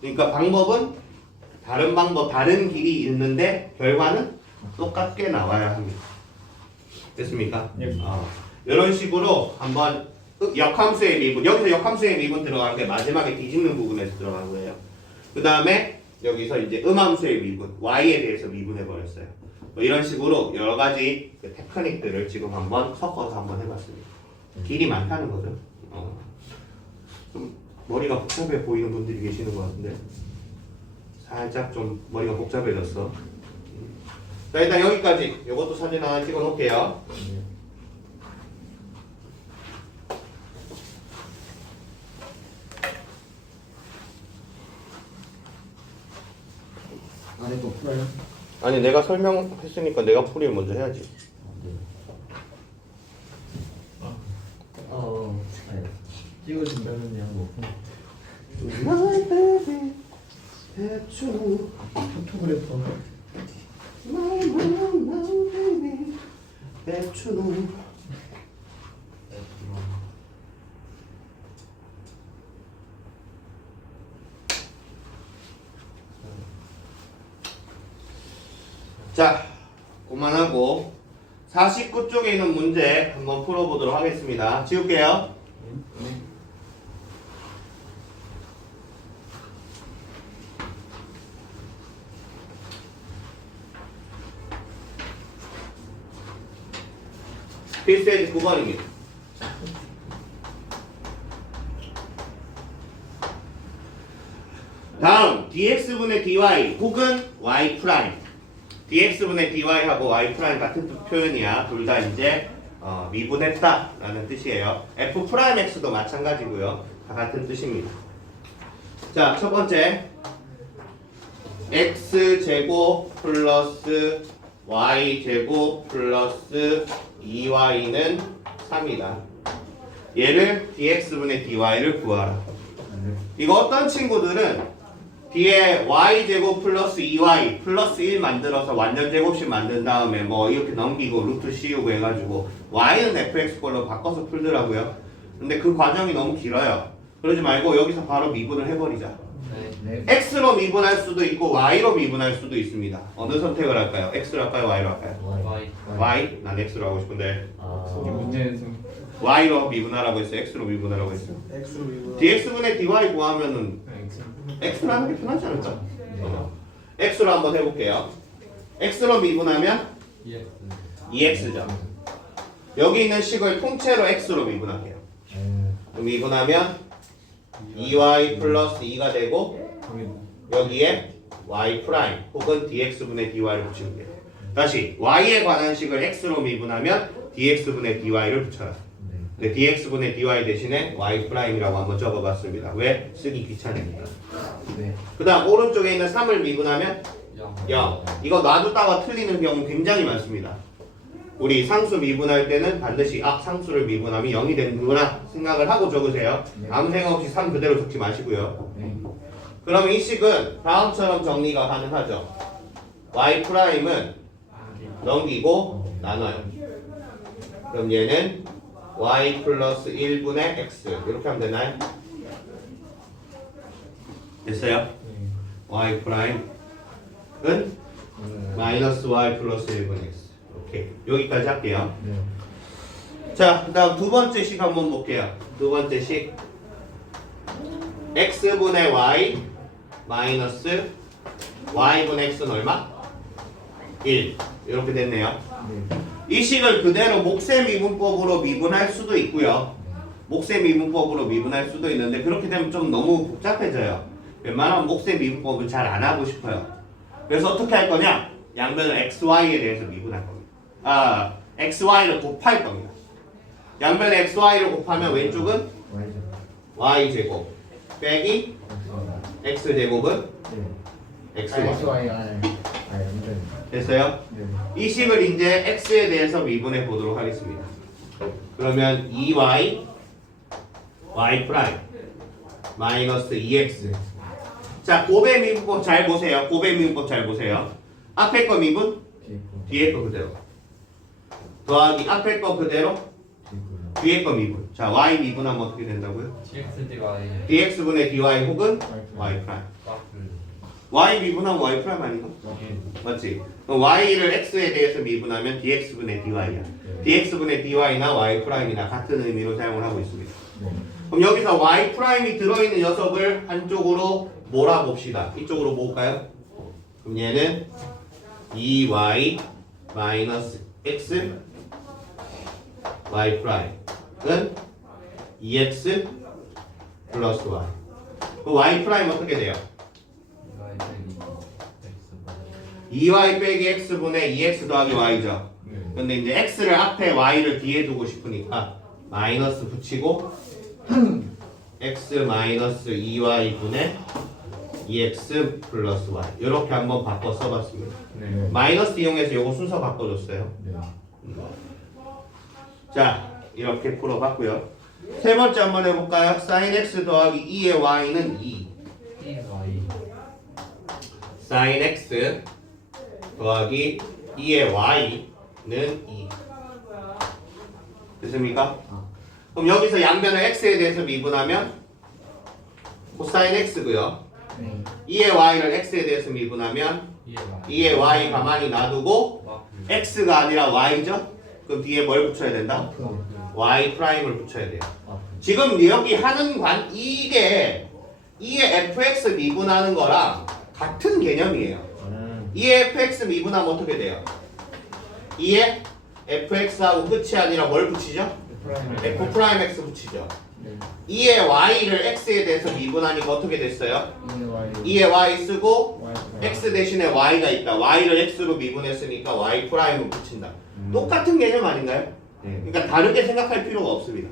그러니까 방법은 다른 길이 있는데 결과는 똑같게 나와야 합니다. 됐습니까? 이런 식으로 한번 역함수의 미분, 여기서 역함수의 미분 들어가는 게 마지막에 뒤집는 부분에서 들어간 거예요. 그 다음에 여기서 이제 음함수의 미분, y에 대해서 미분해 버렸어요. 뭐 이런 식으로 여러 가지 그 테크닉들을 지금 한번 섞어서 한번 해봤습니다. 길이 많다는 거죠. 좀 머리가 복잡해 보이는 분들이 계시는 것 같은데 살짝 좀 머리가 복잡해졌어. 자, 일단 여기까지. 이것도 사진 하나 찍어 놓을게요. 안에 또 풀어요? 아니, 내가 설명했으니까 내가 풀이를 먼저 해야지. 네. 찍어준다는 그냥 뭐 My baby, 대충. 포토그래퍼 My baby, 대충. 자, 그만하고 49쪽에 있는 문제 한번 풀어보도록 하겠습니다. 지울게요. 필수의 9번입니다. 다음 dx분의 dy 혹은 y 프라임. dx분의 dy하고 y 프라임 같은 표현이야. 둘 다 이제 미분했다 라는 뜻이에요. f 프라임 x도 마찬가지고요. 다 같은 뜻입니다. 자, 첫 번째 x제곱 플러스 y제곱 플러스 2y는 3이다. 얘를 dx분의 dy를 구하라. 이거 어떤 친구들은 뒤에 y제곱 플러스 2y 플러스 1 만들어서 완전 제곱식 만든 다음에 뭐 이렇게 넘기고 루트 씌우고 해가지고 y는 fx 걸로 바꿔서 풀더라고요. 근데 그 과정이 너무 길어요. 그러지 말고 여기서 바로 미분을 해버리자. 네. x로 미분할 수도 있고 y로 미분할 수도 있습니다. 어느 선택을 할까요? x로 할까요? y로 할까요? Y. y? 난 x로 하고 싶은데 이게 문제에서 y로 미분하라고 했어요? x로 미분하라고 했어요? X로 이거 dx분의 dy 구하면은 x로 하는 게 편하지 않을까? x로 한번 해볼게요. x로 미분하면 EX. 2x죠. 여기 있는 식을 통째로 x로 미분할게요. 그럼 미분하면 2y 플러스 2가 되고 여기에 y 프라임 혹은 dx분의 dy를 붙이면 돼요. 다시 y에 관한 식을 x로 미분하면 dx분의 dy를 붙여라. 근데 dx분의 dy 대신에 y 프라임이라고 한번 적어봤습니다. 왜? 쓰기 귀찮으니까. 네. 그 다음 오른쪽에 있는 3을 미분하면 0. 0. 이거 놔두다가 틀리는 경우 굉장히 많습니다. 우리 상수 미분할 때는 반드시 상수를 미분하면 0이 되는구나 생각을 하고 적으세요. 네. 아무 생각 없이 3 그대로 적지 마시고요. 네. 그러면 이 식은 다음처럼 정리가 가능하죠. y 프라임은 넘기고 나눠요. 그럼 얘는 y 플러스 1분의 x 이렇게 하면 되나요? 됐어요? y 프라임은 마이너스 y 플러스 1분의 x. 오케이, 여기까지 할게요. 네. 자, 그 다음 두 번째 식 한번 볼게요. 두 번째 식 x분의 y 마이너스 y분의 x는 얼마? 1 이렇게 됐네요. 네. 이 식을 그대로 몫의 미분법으로 미분할 수도 있고요. 몫의 미분법으로 미분할 수도 있는데 그렇게 되면 좀 너무 복잡해져요. 웬만하면 몫의 미분법을 잘 안 하고 싶어요. 그래서 어떻게 할 거냐? 양변을 xy에 대해서 미분할 겁니다. xy를 곱할 겁니다. 양변에 xy를 곱하면 왼쪽은 y제곱 빼기 x제곱은 xy. XY 안 됐어요? 네. 이 식을 이제 x에 대해서 미분해 보도록 하겠습니다. 그러면 2y y 프라임 마이너스 2x. 자, 곱의 미분법 잘 보세요. 곱의 미분법 잘 보세요. 앞에 거 미분, 뒤에 거 그대로. 더하기 앞에 거 그대로, 뒤에 거 미분. 자, y 미분하면 어떻게 된다고요? GX DY. dx분의 dy 혹은 y 프라임. 와플. y 미분하면 y 프라임 아닌가? 맞지? 그럼 y를 x에 대해서 미분하면 dx분의 dy야. dx분의 dy나 y 프라임이나 같은 의미로 사용을 하고 있습니다. 그럼 여기서 y 프라임이 들어있는 녀석을 한쪽으로 몰아봅시다. 이쪽으로 모을까요? 그럼 얘는 2y 마이너스 x y 프라임은 2x 플러스 y. 그 y 프라임 어떻게 돼요? y 빼기 x 2y 빼기 x분의 2x 더하기 y죠. 근데 이제 x를 앞에 y를 뒤에 두고 싶으니까 마이너스 붙이고 x 마이너스 2y분의 2x 플러스 y 이렇게 한번 바꿔 써봤습니다. 네. 마이너스 이용해서 요거 순서 바꿔줬어요. 네. 자 이렇게 풀어봤고요. 세 번째 한번 해볼까요? sin x 더하기 2의 y는 2. y sin x 더하기 2의 y는 2. 됐습니까? 그럼 여기서 양변을 x에 대해서 미분하면 코사인 x고요. 네. 2의 y를 x에 대해서 미분하면 2의 y 가만히 놔두고 x가 아니라 y죠? 그럼 뒤에 뭘 붙여야 된다? y 프라임을 붙여야 돼요. 지금 여기 하는 이게 2의 fx 미분하는 거랑 같은 개념이에요. 2의 fx 미분하면 어떻게 돼요? 2의 fx하고 끝이 아니라 뭘 붙이죠? f 프라임 x 붙이죠. 2의 y를 x에 대해서 미분하니까 어떻게 됐어요? 2의 y 쓰고 x 대신에 y가 있다. y를 x로 미분했으니까 y 프라임을 붙인다. 똑같은 개념 아닌가요? 그러니까 다르게 생각할 필요가 없습니다.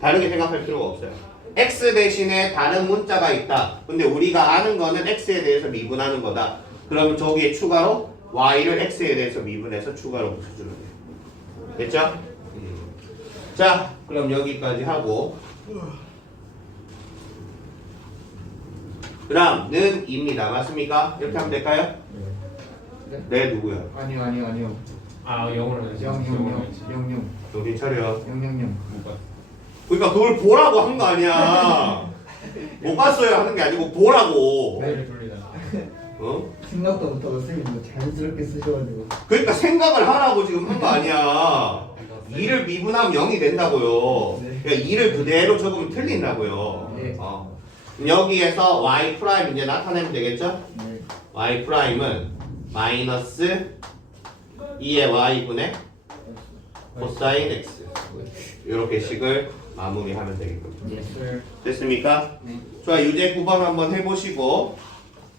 다르게 생각할 필요가 없어요. x 대신에 다른 문자가 있다. 근데 우리가 아는 거는 x에 대해서 미분하는 거다. 그러면 저기에 추가로 y를 x에 대해서 미분해서 추가로 붙여주는 거예요. 됐죠? 자, 그럼 여기까지 하고 그 다음는 2입니다. 맞습니까? 이렇게 하면 될까요? 네, 누구요? 아니요. 아 영어로 영영. 정신 차려. 영영영. 그러니까 그걸 보라고 한 거 아니야. 못 봤어요 하는 게 아니고 보라고. 를 돌리다 어? 생각도 못하고 선생님 뭐 자연스럽게 쓰셔가지고 그러니까 생각을 하라고 지금 한 거 아니야. 2를 미분하면 0이 된다고요. 네. 그러니까 2를 그대로 적으면 틀린다고요. 네. 그럼 여기에서 y 프라임 이제 나타내면 되겠죠? 네. y 프라임은 마이너스 2의 y분의 코사인 x 이렇게 식을 마무리하면 되겠군요. 됐습니까? 네. 좋아, 유제 9번 한번 해보시고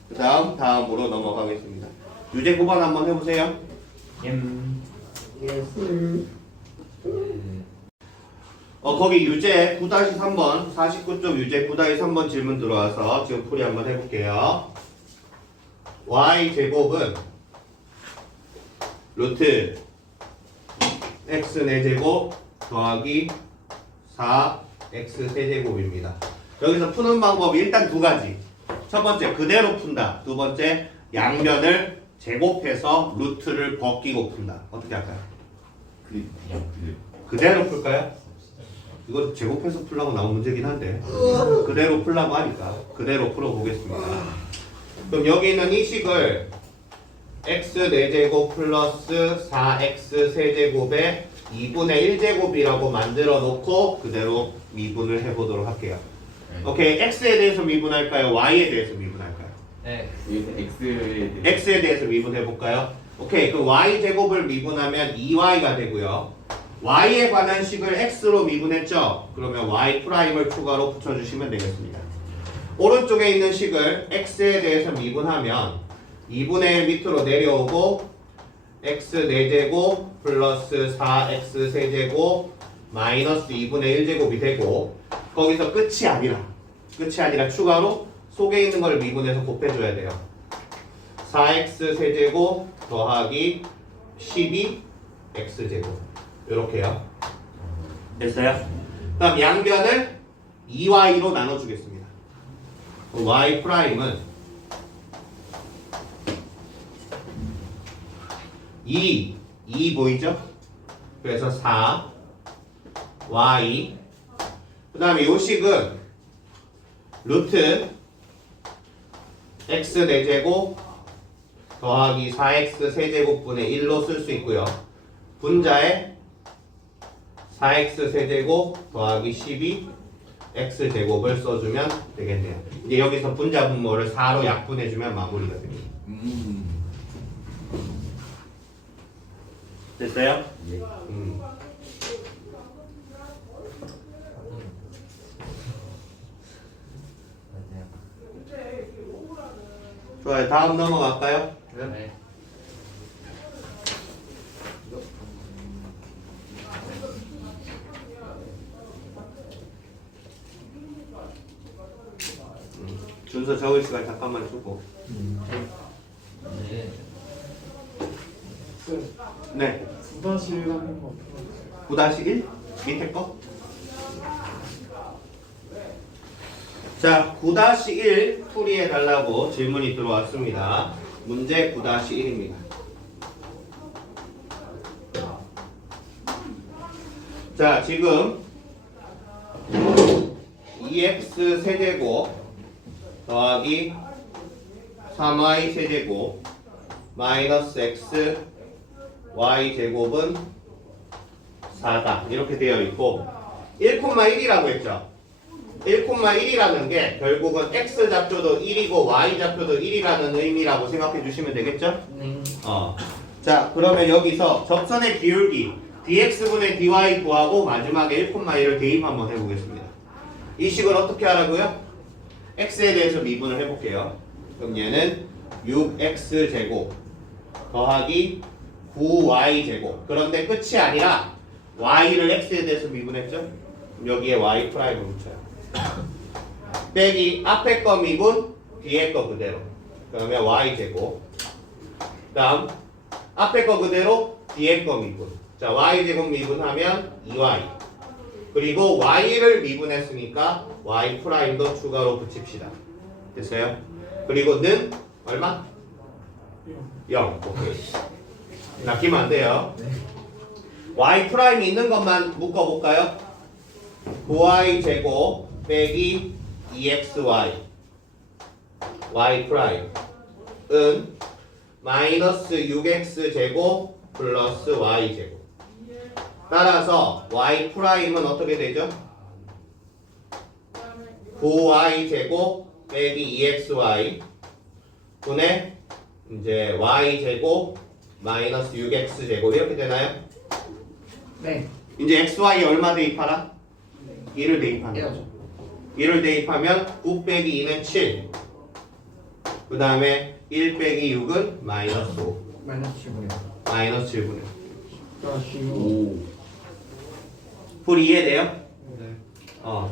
그 다음으로 넘어가겠습니다. 유제 9번 한번 해보세요. 예술 거기 유제 9-3번 49쪽 유제 9-3번 질문 들어와서 지금 풀이 한번 해볼게요. y제곱은 루트 x 4제곱 더하기 4x 세제곱입니다. 여기서 푸는 방법이 일단 두 가지. 첫 번째 그대로 푼다. 두 번째 양변을 제곱해서 루트를 벗기고 푼다. 어떻게 할까요? 그대로 풀까요? 이거 제곱해서 풀라고 나온 문제긴 한데 그대로 풀라고 하니까 그대로 풀어보겠습니다. 그럼 여기 있는 이 식을 x 4제곱 플러스 4x 세제곱에 2분의 1제곱이라고 만들어 놓고 그대로 미분을 해보도록 할게요. 오케이, x에 대해서 미분할까요? y에 대해서 미분할까요? 네 x에 대해서 미분해볼까요? 오케이, 그 y제곱을 미분하면 2y가 되고요. y에 관한 식을 x로 미분했죠? 그러면 y 프라임을 추가로 붙여주시면 되겠습니다. 오른쪽에 있는 식을 x에 대해서 미분하면 2분의 1 밑으로 내려오고 x 4제곱 플러스 4x 세제곱 마이너스 2분의 1제곱이 되고 거기서 끝이 아니라 추가로 속에 있는 걸 미분해서 곱해줘야 돼요. 4x 세제곱 더하기 12x제곱 이렇게요. 됐어요? 그럼 양변을 2y로 나눠주겠습니다. y 프라임은 2 보이죠? 그래서 4 y 그 다음에 요 식은 루트 x 4제곱 더하기 4x 세제곱분의 1로 쓸 수 있고요. 분자에 4x 세제곱 더하기 12 x제곱을 써주면 되겠네요. 이제 여기서 분자 분모를 4로 약분해주면 마무리가 됩니다. 됐어요? 예. 좋아요. 다음 넘어갈까요? 네. 준서 적을 시간 잠깐만 주고. 네. 네. 9-1 하는 거 어떻게 9-1 밑에 거. 자, 9-1 풀이해 달라고 질문이 들어왔습니다. 문제 9-1입니다. 자, 지금 2x 세제곱 더하기 3y 세제곱 마이너스 x y 제곱은 4다 이렇게 되어 있고 1,1이라고 했죠. 1,1이라는 게 결국은 x 좌표도 1이고 y 좌표도 1이라는 의미라고 생각해 주시면 되겠죠? 자, 그러면 여기서 접선의 기울기 dx분의 dy 구하고 마지막에 1,1을 대입 한번 해보겠습니다. 이 식을 어떻게 하라고요? x에 대해서 미분을 해볼게요. 그럼 얘는 6x 제곱 더하기 9y 제곱. 그런데 끝이 아니라 y를 x에 대해서 미분했죠? 그럼 여기에 y 프라임을 붙여요. 빼기 앞에 거 미분, 뒤에 거 그대로. 그러면 y 제곱. 다음 앞에 거 그대로, 뒤에 거 미분. 자, y 제곱 미분하면 2y. 그리고 y를 미분했으니까 y 프라임도 추가로 붙입시다. 됐어요? 그리고 는 얼마? 0. 오케이. 낚이면 안 돼요. y 프라임이 있는 것만 묶어볼까요? 9y 제곱 빼기 2xy y 프라임 은 마이너스 6x 제곱 플러스 y 제곱. 따라서 y 프라임은 어떻게 되죠? 9y 제곱 빼기 2xy 분의 이제 y 제곱 마이너스 6x 제곱 이렇게 되나요? 네. 이제 xy 얼마 대입하라? 1을 대입하면 1을 대입하면 9 빼기 2는 7. 그 다음에 1 빼기 6은 마이너스 5. 마이너스 7분의 마이너스 7분의 5. 풀 이해돼요? 네.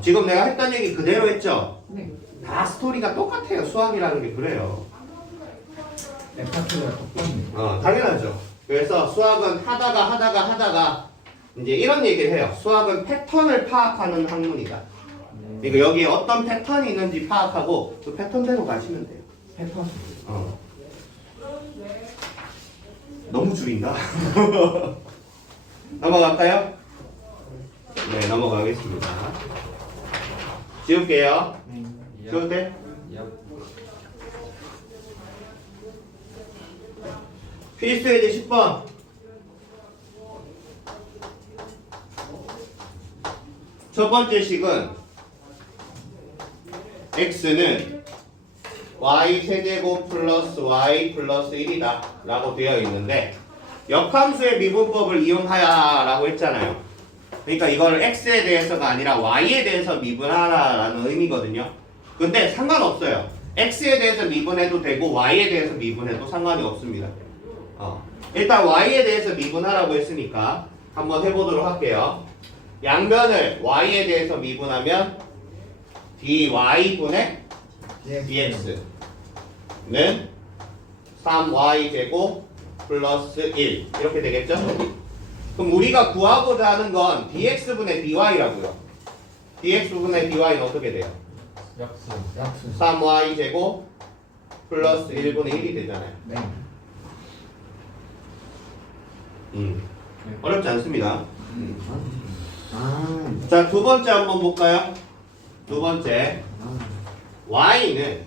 지금 내가 했던 얘기 그대로 했죠? 네. 다 스토리가 똑같아요. 수학이라는 게 그래요. 파트가 똑같네. 당연하죠. 그래서 수학은 하다가 이제 이런 얘기를 해요. 수학은 패턴을 파악하는 학문이다. 그러니까 여기에 어떤 패턴이 있는지 파악하고 그 패턴대로 가시면 돼요. 패턴. 너무 줄인다. 넘어갈까요? 네, 넘어가겠습니다. 지울게요. 지울 때? 필수 예제 10번. 첫 번째 식은 x는 y 세제곱 플러스 y 플러스 1이다 라고 되어 있는데 역함수의 미분법을 이용하야 라고 했잖아요. 그러니까 이걸 x에 대해서가 아니라 y에 대해서 미분하라 라는 의미거든요. 근데 상관없어요. x에 대해서 미분해도 되고 y에 대해서 미분해도 상관이 없습니다. 일단 y에 대해서 미분하라고 했으니까 한번 해보도록 할게요. 양변을 y에 대해서 미분하면 dy분의 dx는 3y 제곱 플러스 1 이렇게 되겠죠? 그럼 우리가 구하고자 하는 건 dx분의 dy라고요. dx분의 dy는 어떻게 돼요? 약수. 3y 제곱 플러스 1분의 1이 되잖아요. 네. 어렵지 않습니다. 자, 두 번째 한번 볼까요? 두 번째 y는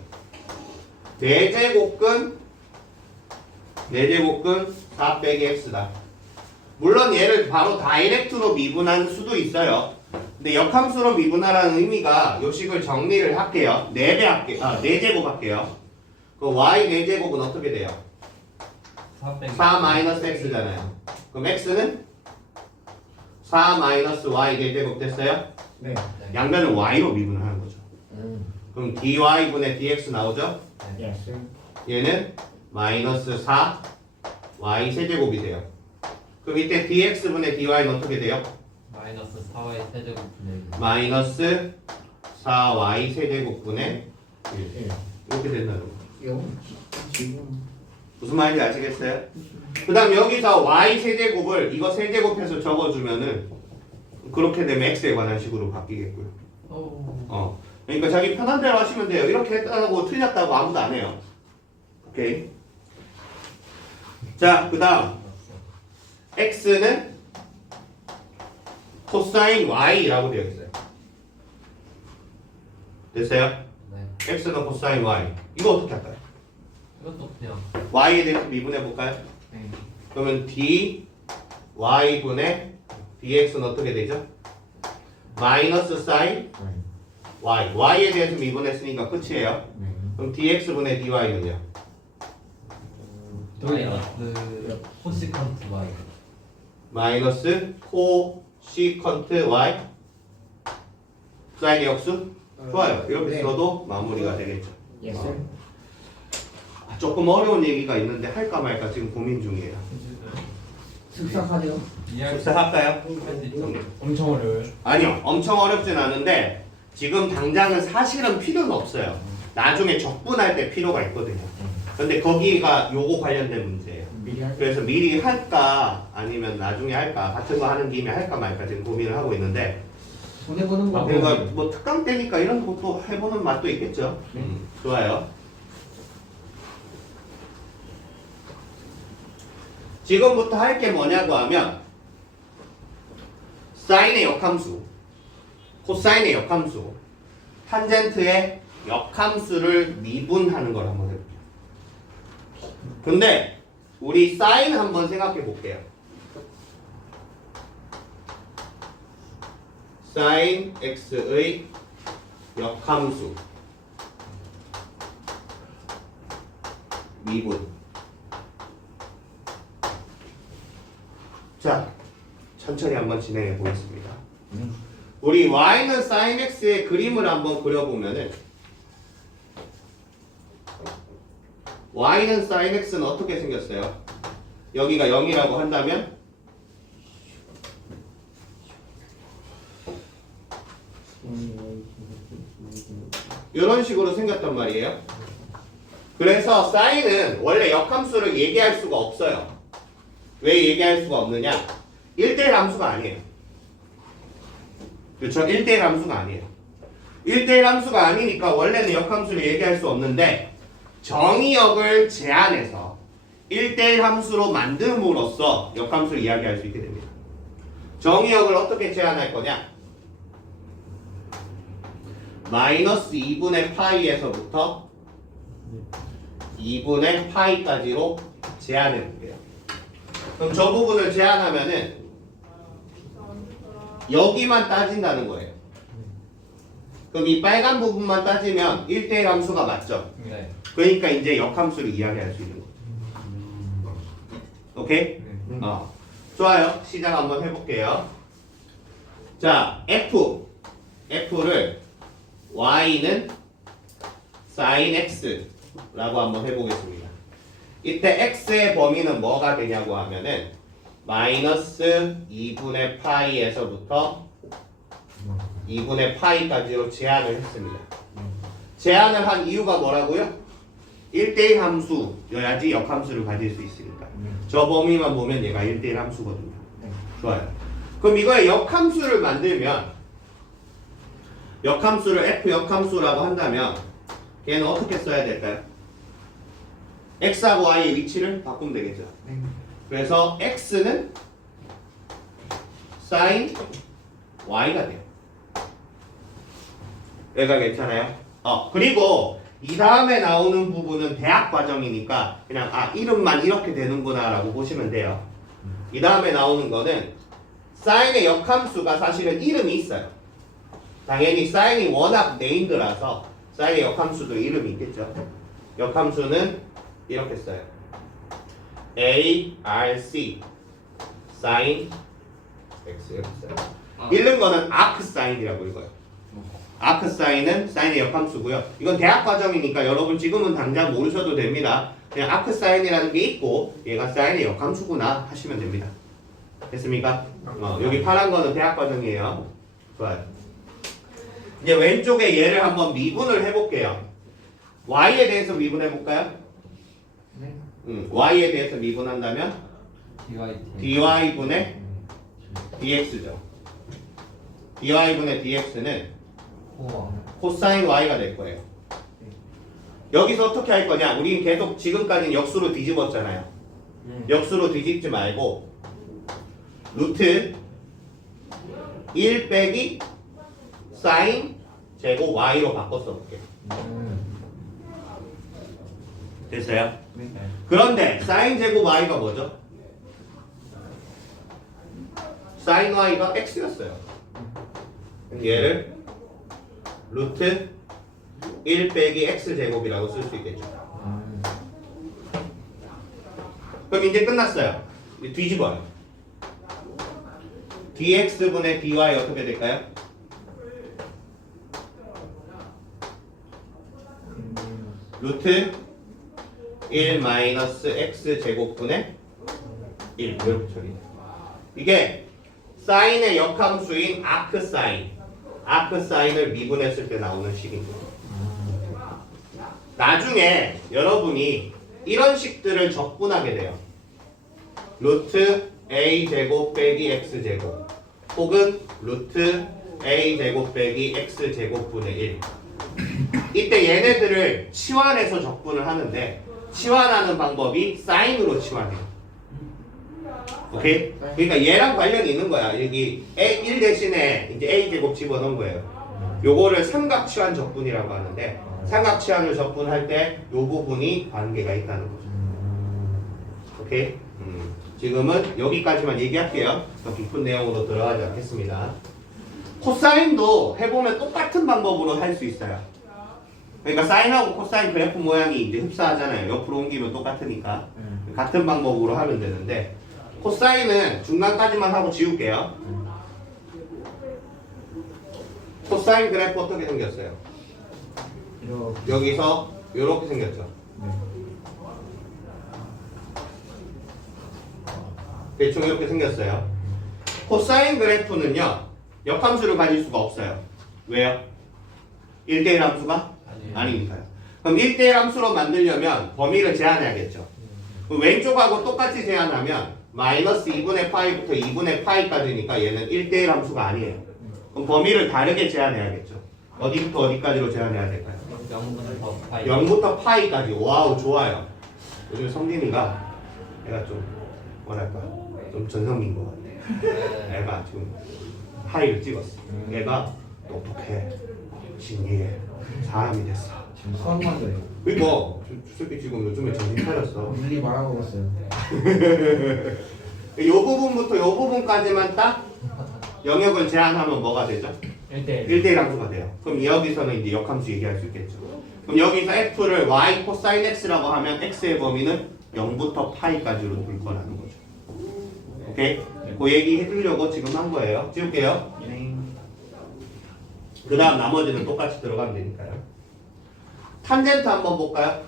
내제곱근 4 빼기 x다. 물론 얘를 바로 다이렉트로 미분할 수도 있어요. 근데 역함수로 미분하라는 의미가 요 식을 정리를 할게요. 4제곱 할게요. 그 y 4제곱은 어떻게 돼요? 4 마이너스 x잖아요. 그럼 x는 4 마이너스 y 대제곱 됐어요? 네. 양변을 y로 미분하는 거죠. 그럼 dy분의 dx 나오죠? 예스. 얘는 마이너스 4 y 세제곱이 돼요. 그럼 이때 dx분의 dy는 어떻게 돼요? 마이너스 4y 세제곱분의 마이너스 4y 세제곱분의 1 이렇게 된다는 거. 지금 무슨 말인지 아시겠어요? 그 다음 여기서 y 세제곱을 이거 세제곱해서 적어주면은 그렇게 되면 x에 관한 식으로 바뀌겠고요. 그러니까 자기 편한 대로 하시면 돼요. 이렇게 했다고 틀렸다고 아무도 안 해요. 오케이. 자, 그 다음 x는 코사인 y라고 되어 있어요. 됐어요? 네. x는 코사인 y. 이거 어떻게 할까요? 이것도 그냥 y에 대해서 미분해 볼까요? 네. 그러면 d y분의 dx는 어떻게 되죠? 마이너스 사인 y. y에 대해서 미분했으니까 끝이에요. 그럼 dx분의 dy는요? 마이너스 코시컨트 y 마이너스 코시컨트 y 사인의 역수? 좋아요. 이렇게 네. 써도 마무리가 되겠죠. 예스. 조금 어려운 얘기가 있는데 할까 말까 지금 고민 중이에요. 습삭하네요. 이해할 수 숙제할까요? 있죠? 엄청 어려워요. 아니요. 엄청 어렵진 않은데 지금 당장은 사실은 필요는 없어요. 나중에 적분할 때 필요가 있거든요. 근데 거기가 요거 관련된 문제예요. 미리 할. 그래서 미리 할까 아니면 나중에 할까 같은 거 하는 김에 할까 말까 지금 고민을 하고 있는데 손해보는 거. 뭔가 뭐 특강 때니까 이런 것도 해보는 맛도 있겠죠. 좋아요. 지금부터 할 게 뭐냐고 하면 사인의 역함수, 코사인의 역함수, 탄젠트의 역함수를 미분하는 걸 한번 해볼게요. 근데 우리 사인 한번 생각해 볼게요. 사인 x의 역함수 미분. 자, 천천히 한번 진행해 보겠습니다. 우리 y는 sin x의 그림을 한번 그려보면은 y는 sin x는 어떻게 생겼어요? 여기가 0이라고 한다면 이런 식으로 생겼단 말이에요. 그래서 sine은 원래 역함수를 얘기할 수가 없어요. 왜 얘기할 수가 없느냐? 1대1 함수가 아니에요. 그렇죠? 1대1 함수가 아니에요. 1대1 함수가 아니니까 원래는 역함수를 얘기할 수 없는데 정의역을 제한해서 1대1 함수로 만듦으로써 역함수를 이야기할 수 있게 됩니다. 정의역을 어떻게 제한할 거냐? 마이너스 2분의 파이에서부터 2분의 파이까지로 제한해 볼게요. 그럼 저 부분을 제한하면은 여기만 따진다는 거예요. 그럼 이 빨간 부분만 따지면 1대1 함수가 맞죠? 네. 그러니까 이제 역함수를 이야기할 수 있는 거죠. 오케이? 좋아요. 시작 한번 해볼게요. 자, F를 Y는 sin X라고 한번 해보겠습니다. 이때 X의 범위는 뭐가 되냐고 하면은 마이너스 2분의 파이에서부터 2분의 파이까지로 제한을 했습니다. 제한을 한 이유가 뭐라고요? 1대1 함수여야지 역함수를 가질 수 있으니까. 저 범위만 보면 얘가 1대1 함수거든요. 좋아요. 그럼 이거의 역함수를 만들면 역함수를 F 역함수라고 한다면 얘는 어떻게 써야 될까요? X하고 Y의 위치를 바꾸면 되겠죠. 그래서 X는 sin Y가 돼요. 얘가 괜찮아요? 그리고 이 다음에 나오는 부분은 대학 과정이니까 그냥 이름만 이렇게 되는구나 라고 보시면 돼요. 이 다음에 나오는 거는 사인의 역함수가 사실은 이름이 있어요. 당연히 사인이 워낙 네임드라서 사인의 역함수도 이름이 있겠죠. 역함수는 이렇게 써요. ARC 사인 x 이렇게 써요. 읽는 거는 아크 사인이라고 읽어요. 아크 사인은 사인의 역함수고요. 이건 대학 과정이니까 여러분 지금은 당장 모르셔도 됩니다. 그냥 아크 사인이라는 게 있고 얘가 사인의 역함수구나 하시면 됩니다. 됐습니까? 여기 파란 거는 대학 과정이에요. 좋아요. 이제 왼쪽에 얘를 한번 미분을 해볼게요. y에 대해서 미분해 볼까요? 네. y에 대해서 미분한다면 dy분의 dx죠. dy분의 dx는 우와. 코사인 y가 될 거예요. 여기서 어떻게 할 거냐? 우린 계속 지금까지는 역수로 뒤집었잖아요. 역수로 뒤집지 말고 루트 1 빼기 사인 제곱 y로 바꿔 써볼게요. 됐어요? 네. 그런데 사인 제곱 y가 뭐죠? 사인 y가 x였어요. 얘를 루트 1 빼기 x 제곱이라고 쓸 수 있겠죠. 그럼 이제 끝났어요. 이제 뒤집어요. dx분의 dy 어떻게 될까요? 루트 1 마이너스 x 제곱분의 1 이렇게 처리해요. 이게 사인의 역함수인 아크 사인을 미분했을 때 나오는 식입니다. 나중에 여러분이 이런 식들을 적분하게 돼요. 루트 a 제곱 빼기 x 제곱 혹은 루트 a 제곱 빼기 x 제곱분의 1. 이때 얘네들을 치환해서 적분을 하는데 치환하는 방법이 사인으로 치환해요. 오케이? 그러니까 얘랑 관련이 있는 거야. 여기 1 대신에 이제 a 제곱 집어넣은 거예요. 요거를 삼각 치환 적분이라고 하는데 삼각 치환을 적분할 때 요 부분이 관계가 있다는 거죠. 오케이? 지금은 여기까지만 얘기할게요. 더 깊은 내용으로 들어가지 않겠습니다. 코사인도 해보면 똑같은 방법으로 할 수 있어요. 그러니까 사인하고 코사인 그래프 모양이 이제 흡사하잖아요. 옆으로 옮기면 똑같으니까 같은 방법으로 하면 되는데 코사인은 중간까지만 하고 지울게요. 코사인 그래프 어떻게 생겼어요? 이렇게. 여기서 이렇게 생겼죠. 네. 대충 이렇게 생겼어요. 코사인 그래프는요 역함수를 가질 수가 없어요. 왜요? 1대1 함수가 아니니까요. 그럼 1대1 함수로 만들려면 범위를 제한해야겠죠. 그럼 왼쪽하고 똑같이 제한하면 마이너스 2분의 파이부터 2분의 파이까지니까 얘는 1대1 함수가 아니에요. 그럼 범위를 다르게 제한해야겠죠. 어디부터 어디까지로 제한해야 될까요? 0부터 파이. 0부터 파이까지. 와우, 좋아요. 요즘 성진이가 애가 좀 뭐랄까 좀 전성기인 것 같아. 애가 지금 파이를 찍었어. 애가 똑똑해, 신기해, 사람이 됐어. 지금 수학만 돼요. 그니까 저 새끼 지금 요즘에 정신 차렸어. 물리 말하고 있어요. 요 부분부터 요 부분까지만 딱 영역을 제한하면 뭐가 되죠? 1대1. 1대1 함수가 돼요. 그럼 여기서는 이제 역함수 얘기할 수 있겠죠. 그럼 여기서 f를 y 코사인 x라고 하면 x의 범위는 0부터 파이까지로 둘 거라는 거죠. 오케이? 그 얘기 해주려고 지금 한 거예요. 지울게요. 그 다음 나머지는 똑같이 들어가면 되니까요. 탄젠트 한번 볼까요?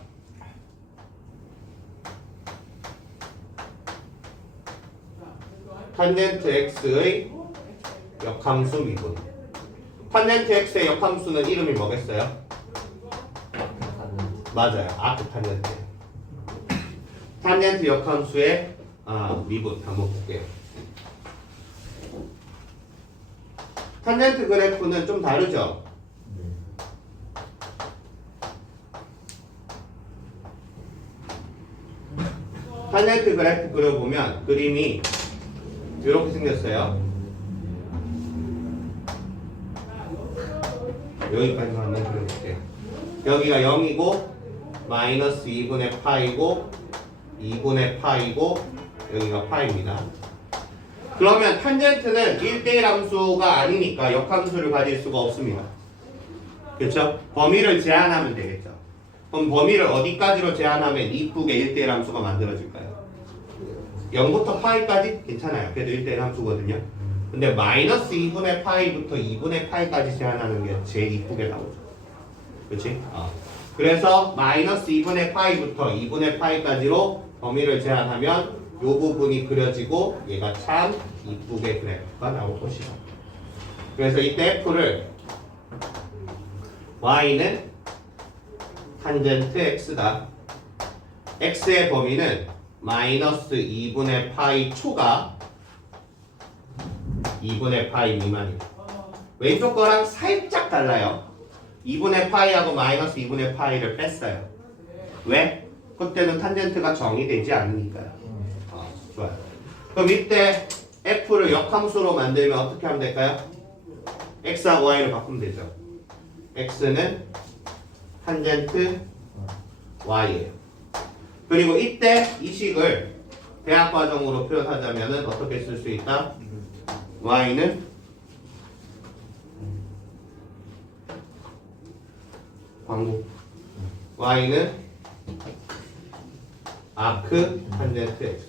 탄젠트 x의 역함수 미분. 탄젠트 x의 역함수는 이름이 뭐겠어요? 맞아요. 아크 탄젠트. 탄젠트 역함수의 미분 한번 볼게요. 탄젠트 그래프는 좀 다르죠? 탄젠트 그래프 그려보면 그림이 이렇게 생겼어요. 여기까지만 한번 그려볼게요. 여기가 0이고 마이너스 2분의 파이고 2분의 파이고 여기가 파이입니다. 그러면 탄젠트는 1대1 함수가 아니니까 역함수를 가질 수가 없습니다. 그렇죠? 범위를 제한하면 되겠죠. 그럼 범위를 어디까지로 제한하면 이쁘게 1대1 함수가 만들어질까요? 0부터 파이까지 괜찮아요. 그래도 1대1 함수거든요. 근데 마이너스 2분의 파이부터 2분의 파이까지 제한하는 게 제일 이쁘게 나오죠. 그렇지? 그래서 마이너스 2분의 파이부터 2분의 파이까지로 범위를 제한하면 이 부분이 그려지고 얘가 참 이쁘게 그래프가 나올 것이다. 그래서 이때 F를 Y는 탄젠트 X다. X의 범위는 마이너스 2분의 파이 초가 2분의 파이 미만이다. 왼쪽 거랑 살짝 달라요. 2분의 파이하고 마이너스 2분의 파이를 뺐어요. 왜? 그때는 탄젠트가 정의되지 않으니까요. 좋아요. 그럼 이때 F를 역함수로 만들면 어떻게 하면 될까요? X하고 Y를 바꾸면 되죠. X는 탄젠트 Y예요. 그리고 이때 이 식을 대학 과정으로 표현하자면 어떻게 쓸 수 있다? Y는 광고. Y는 아크 탄젠트 X.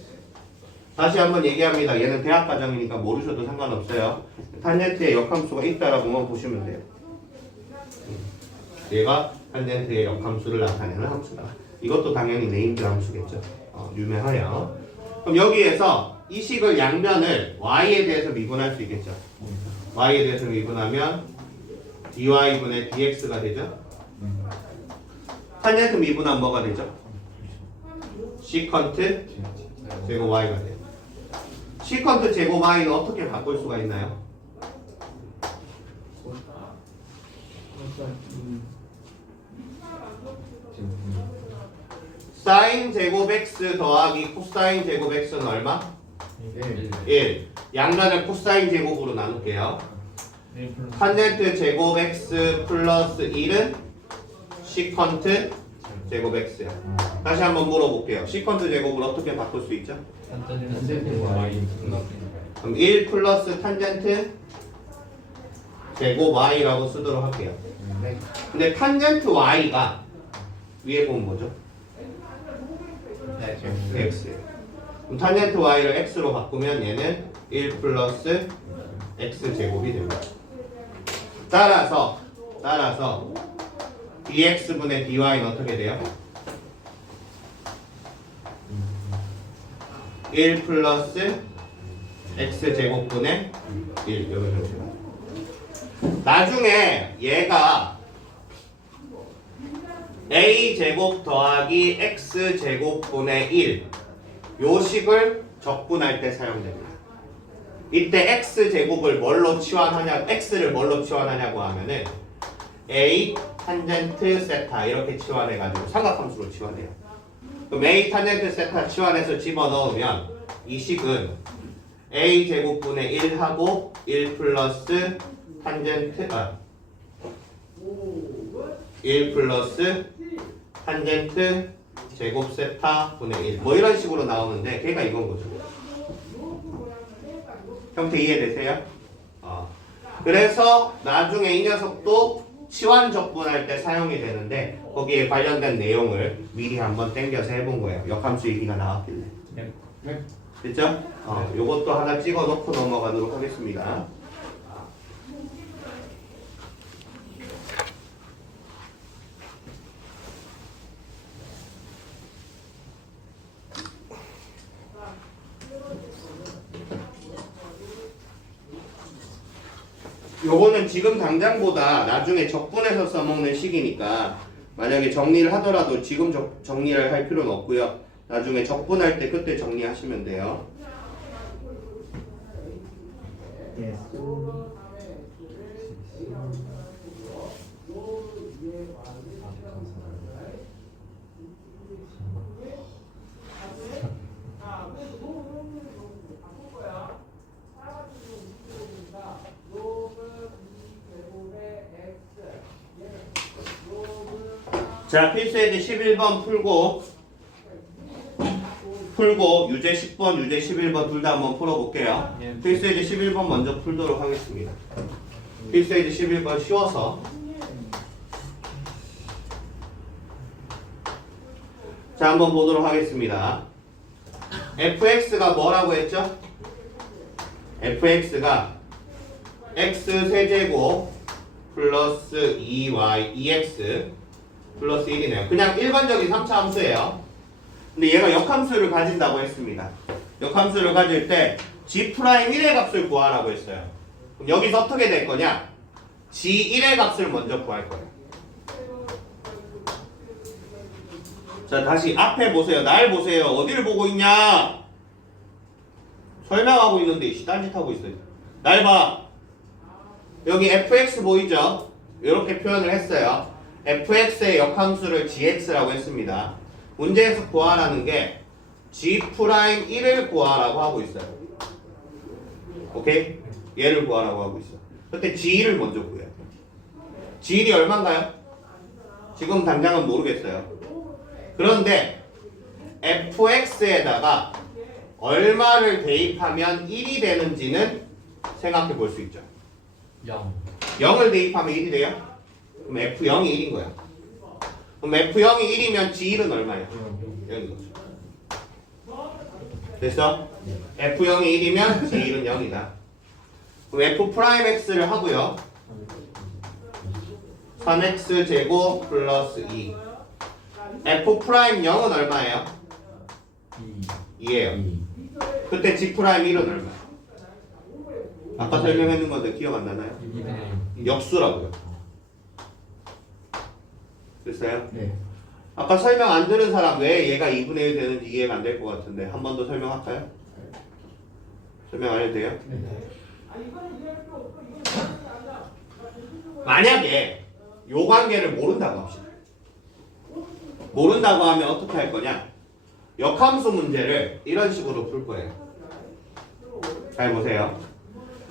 다시 한번 얘기합니다. 얘는 대학 과정이니까 모르셔도 상관없어요. 탄젠트의 역함수가 있다라고만 보시면 돼요. 얘가 탄젠트의 역함수를 나타내는 함수다. 이것도 당연히 네임드 함수겠죠. 유명하여. 그럼 여기에서 이 식을 양면을 y에 대해서 미분할 수 있겠죠. y에 대해서 미분하면 dy분의 dx가 되죠. 탄젠트 미분하면 뭐가 되죠? 시컨트 제곱 y가 돼요. 시컨트 제곱 y는 어떻게 바꿀 수가 있나요? 사인 제곱 x 더하기 코사인 제곱 x는 얼마? 1. 양면을 코사인 제곱으로 나눌게요. 탄젠트 제곱 x 플러스 1은 시컨트 제곱 x야. 다시 한번 물어볼게요. 시컨트 제곱을 어떻게 바꿀 수 있죠? 그럼 1 플러스 탄젠트 제곱 y라고 쓰도록 할게요. 근데 탄젠트 y가 위에 보면 뭐죠? x예요. 그럼 탄젠트 y를 x로 바꾸면 얘는 1 플러스 x 제곱이 됩니다. 따라서 dx분의 dy는 어떻게 돼요? 1 플러스 x 제곱분의 1 여기 보시면 나중에 얘가 a 제곱 더하기 x 제곱분의 1 요 식을 적분할 때 사용됩니다. 이때 x 제곱을 뭘로 치환하냐, x를 뭘로 치환하냐고 하면은 a 탄젠트 세타 이렇게 치환해가지고 삼각함수로 치환해요. 그럼 a 탄젠트 세타 치환해서 집어넣으면 이 식은 a 제곱분의 1하고 1 플러스 탄젠트 1 플러스 탄젠트 제곱 세타 분의 1 뭐 이런 식으로 나오는데 걔가 이건 거죠. 형태 이해되세요? 그래서 나중에 이 녀석도 치환 적분할 때 사용이 되는데 거기에 관련된 내용을 미리 한번 땡겨서 해본 거예요. 역함수 얘기가 나왔길래. 네. 됐죠? 요것도 하나 찍어 놓고 넘어가도록 하겠습니다. 요거는 지금 당장보다 나중에 적분해서 써먹는 식이니까 만약에 정리를 하더라도 지금 정리를 할 필요는 없고요. 나중에 적분할 때 그때 정리하시면 돼요. 자, 필수예제 11번 풀고 유제 10번, 유제 11번 둘 다 한번 풀어볼게요. 필수예제 11번 먼저 풀도록 하겠습니다. 필수예제 11번 쉬워서. 자, 한번 보도록 하겠습니다. fx가 뭐라고 했죠? fx가 x 세제곱 플러스 2y 2x 플러스 1이네요. 그냥 일반적인 3차 함수예요. 근데 얘가 역함수를 가진다고 했습니다. 역함수를 가질 때 g'1의 값을 구하라고 했어요. 그럼 여기서 어떻게 될 거냐? g1의 값을 먼저 구할 거예요. 자, 다시 앞에 보세요. 날 보세요. 어디를 보고 있냐? 설명하고 있는데 딴짓 하고 있어요. 날 봐. 여기 fx 보이죠? 이렇게 표현을 했어요. fx의 역함수를 gx라고 했습니다. 문제에서 구하라는 게 g'1을 구하라고 하고 있어요. 오케이? 얘를 구하라고 하고 있어. 그때 g1을 먼저 구해요. g1이 얼마인가요? 지금 당장은 모르겠어요. 그런데 fx에다가 얼마를 대입하면 1이 되는지는 생각해 볼 수 있죠. 0. 0을 대입하면 1이 돼요? 그럼 f0이 1인 거야. 그럼 f0이 1이면 g1은 얼마야? 0인 거죠. 됐어? f0이 1이면 g1은 0이다. 그럼 f'x를 하고요. 3x 제곱 플러스 2. f'0은 얼마예요? 2예요. 그때 g'1은 얼마예요? 아까 설명했는 건데 기억 안 나나요? 2분의 1. 역수라고요. 됐어요? 네. 아까 설명 안 들은 사람 왜 얘가 2분의 1 되는지 이해가 안 될 것 같은데 한 번 더 설명할까요? 설명 안 해도 돼요? 만약에 요 관계를 모른다고 합시다. 모른다고 하면 어떻게 할 거냐? 역함수 문제를 이런 식으로 풀 거예요. 잘 보세요.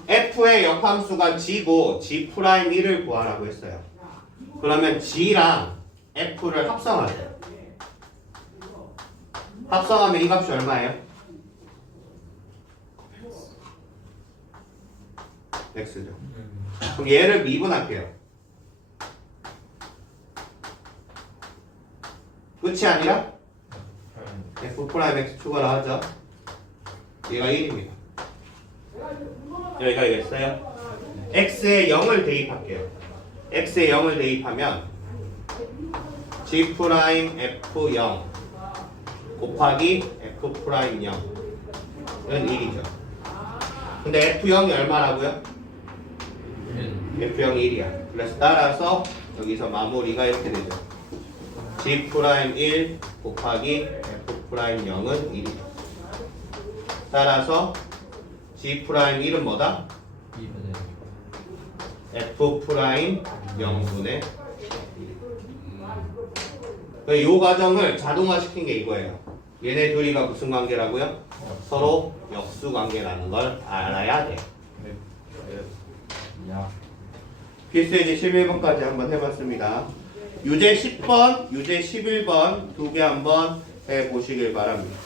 f의 역함수가 g고 g'1을 구하라고 했어요. 그러면 g랑 f를 합성하세요. 합성하면 이 값이 얼마예요? x죠. 그럼 얘를 미분할게요. 끝이 아니라 f'(x) 추가를 하죠. 얘가 1입니다. 여기가 이겠어요? x에 0을 대입할게요. x에 0을 대입하면 g'(f0) 곱하기 f'0은 1이죠. 근데 f0이 얼마라고요? 1. f0이 1이야. 그래서 따라서 여기서 마무리가 이렇게 되죠. g'1 곱하기 f'0은 1이죠. 따라서 g'1은 뭐다? 2분의 1. f'0분의 1. 이 과정을 자동화시킨 게 이거예요. 얘네 둘이가 무슨 관계라고요? 서로 역수 관계라는 걸 알아야 돼. 야. 필수예제 11번까지 한번 해봤습니다. 유제 10번, 유제 11번 두 개 한번 해보시길 바랍니다.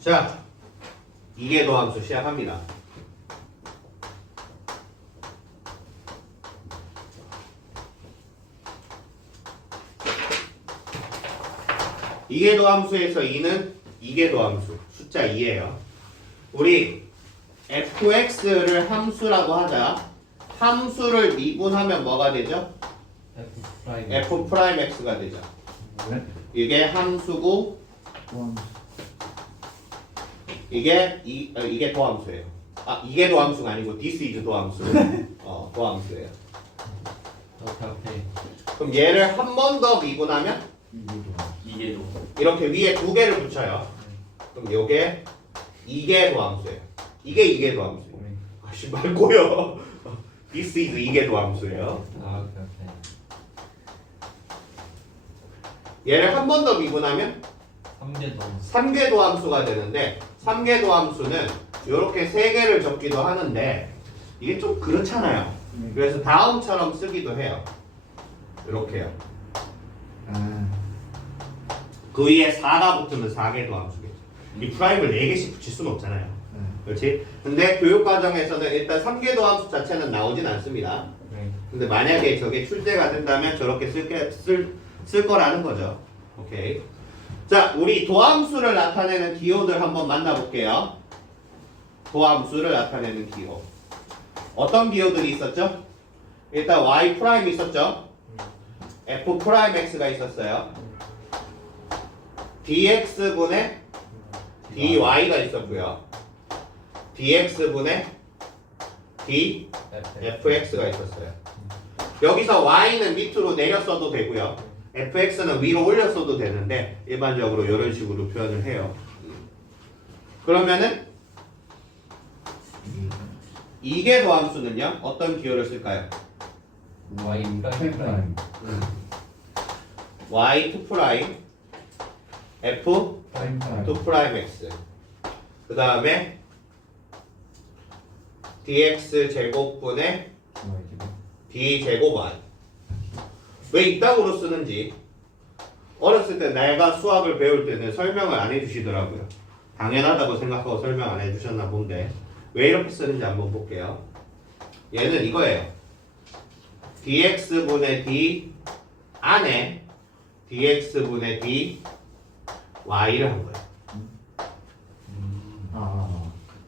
자, 이계도함수 시작합니다. 이계도함수에서 2는 이계도함수, 숫자 2예요. 우리 fx를 함수라고 하자. 함수를 미분하면 뭐가 되죠? F'. f'x가 되죠. 네. 이게 함수고 또한 이게 도함수예요. 아, 이게 도함수가 아니고 this is 도함수. 도함수예요. 오케이. 그럼 얘를 한 번 더 미분하면 이게도. 이렇게 위에 두 개를 붙여요. 그럼 요게 이게 도함수예요. 이게 도함수예요. 아씨 말고요. this is 이게 도함수예요. 아, 오케이. 얘를 한 번 더 미분하면 3개 더. 3개 도함수가 되는데 3개 도함수는 이렇게 3개를 적기도 하는데 이게 좀 그렇잖아요. 그래서 다음처럼 쓰기도 해요. 이렇게요. 아, 그 위에 4가 붙으면 4개 도함수겠죠. 이 프라임을 4개씩 붙일 수는 없잖아요. 네. 그렇지? 근데 교육과정에서는 일단 3개 도함수 자체는 나오진 않습니다. 네. 근데 만약에 저게 출제가 된다면 저렇게 쓸 거라는 거죠. 오케이. 자, 우리 도함수를 나타내는 기호들 한번 만나볼게요. 도함수를 나타내는 기호. 어떤 기호들이 있었죠? 일단 y 프라임 있었죠? f 프라임 x가 있었어요. dx분의 dy가 있었고요. dx분의 dfx가 있었어요. 여기서 y는 밑으로 내려 써도 되고요. fx는 위로 올려 써도 되는데 일반적으로 이런 식으로 표현을 해요. 그러면은 이계 도함수는요? 어떤 기호를 쓸까요? Y가 프라임. y2 프라임 f 프라임. 2 프라임 x 그 다음에 dx 제곱분의 d 제곱 y. 왜 이따구로 쓰는지 어렸을 때 내가 수학을 배울 때는 설명을 안 해주시더라고요. 당연하다고 생각하고 설명 안 해주셨나 본데 왜 이렇게 쓰는지 한번 볼게요. 얘는 이거예요. dx분의 d 안에 dx분의 d y를 한 거예요.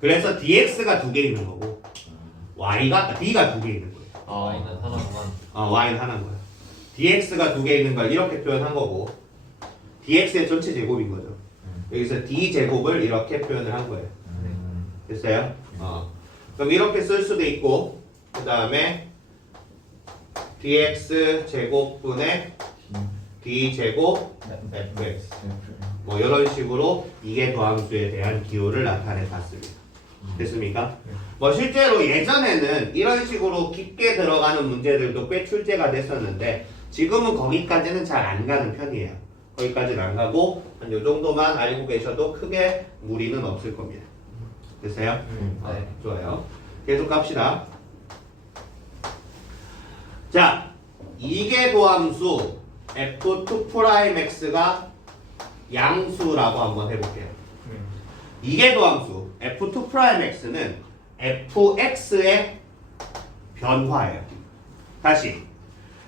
그래서 dx가 두 개 있는 거고 d가 두 개 있는 거예요. Y는 하나만. y는 하나인 거예요. dx가 두 개 있는 걸 이렇게 표현한 거고 dx의 전체 제곱인 거죠. 여기서 d 제곱을 이렇게 표현을 한 거예요. 됐어요? 그럼 이렇게 쓸 수도 있고 그 다음에 dx 제곱분의 d 제곱 fx 뭐 이런 식으로 이계 도함수에 대한 기호를 나타내 봤습니다. 됐습니까? 뭐 실제로 예전에는 이런 식으로 깊게 들어가는 문제들도 꽤 출제가 됐었는데 지금은 거기까지는 잘 안 가는 편이에요. 거기까지는 안 가고 한 요 정도만 알고 계셔도 크게 무리는 없을 겁니다. 됐어요? 네. 좋아요. 계속 갑시다. 자, 이계 도함수 f2'x가 양수라고 한번 해볼게요. 이계 도함수 f2'x는 fx의 변화예요. 다시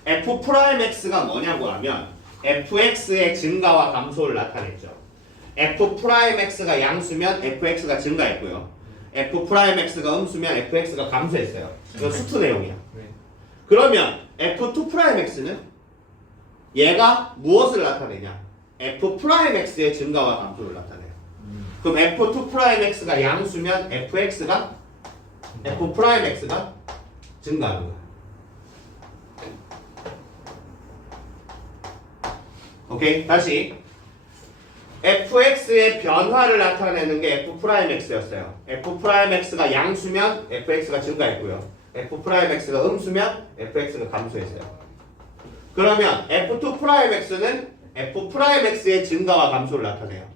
f'x가 뭐냐고 하면 fx의 증가와 감소를 나타냈죠. f'x가 양수면 fx가 증가했고요. f'x가 음수면 fx가 감소했어요. 이건 수트 내용이야. 그러면 f2'x는 얘가 무엇을 나타내냐? f'x의 증가와 감소를 나타내요. 그럼 f2'x가 양수면 fx가 증가하는 거야. 오케이, 다시 fx의 변화를 나타내는 게 f'x였어요. f'x가 양수면 fx가 증가했고요. f'x가 음수면 fx가 감소했어요. 그러면 f2'x는 f'x의 증가와 감소를 나타내요.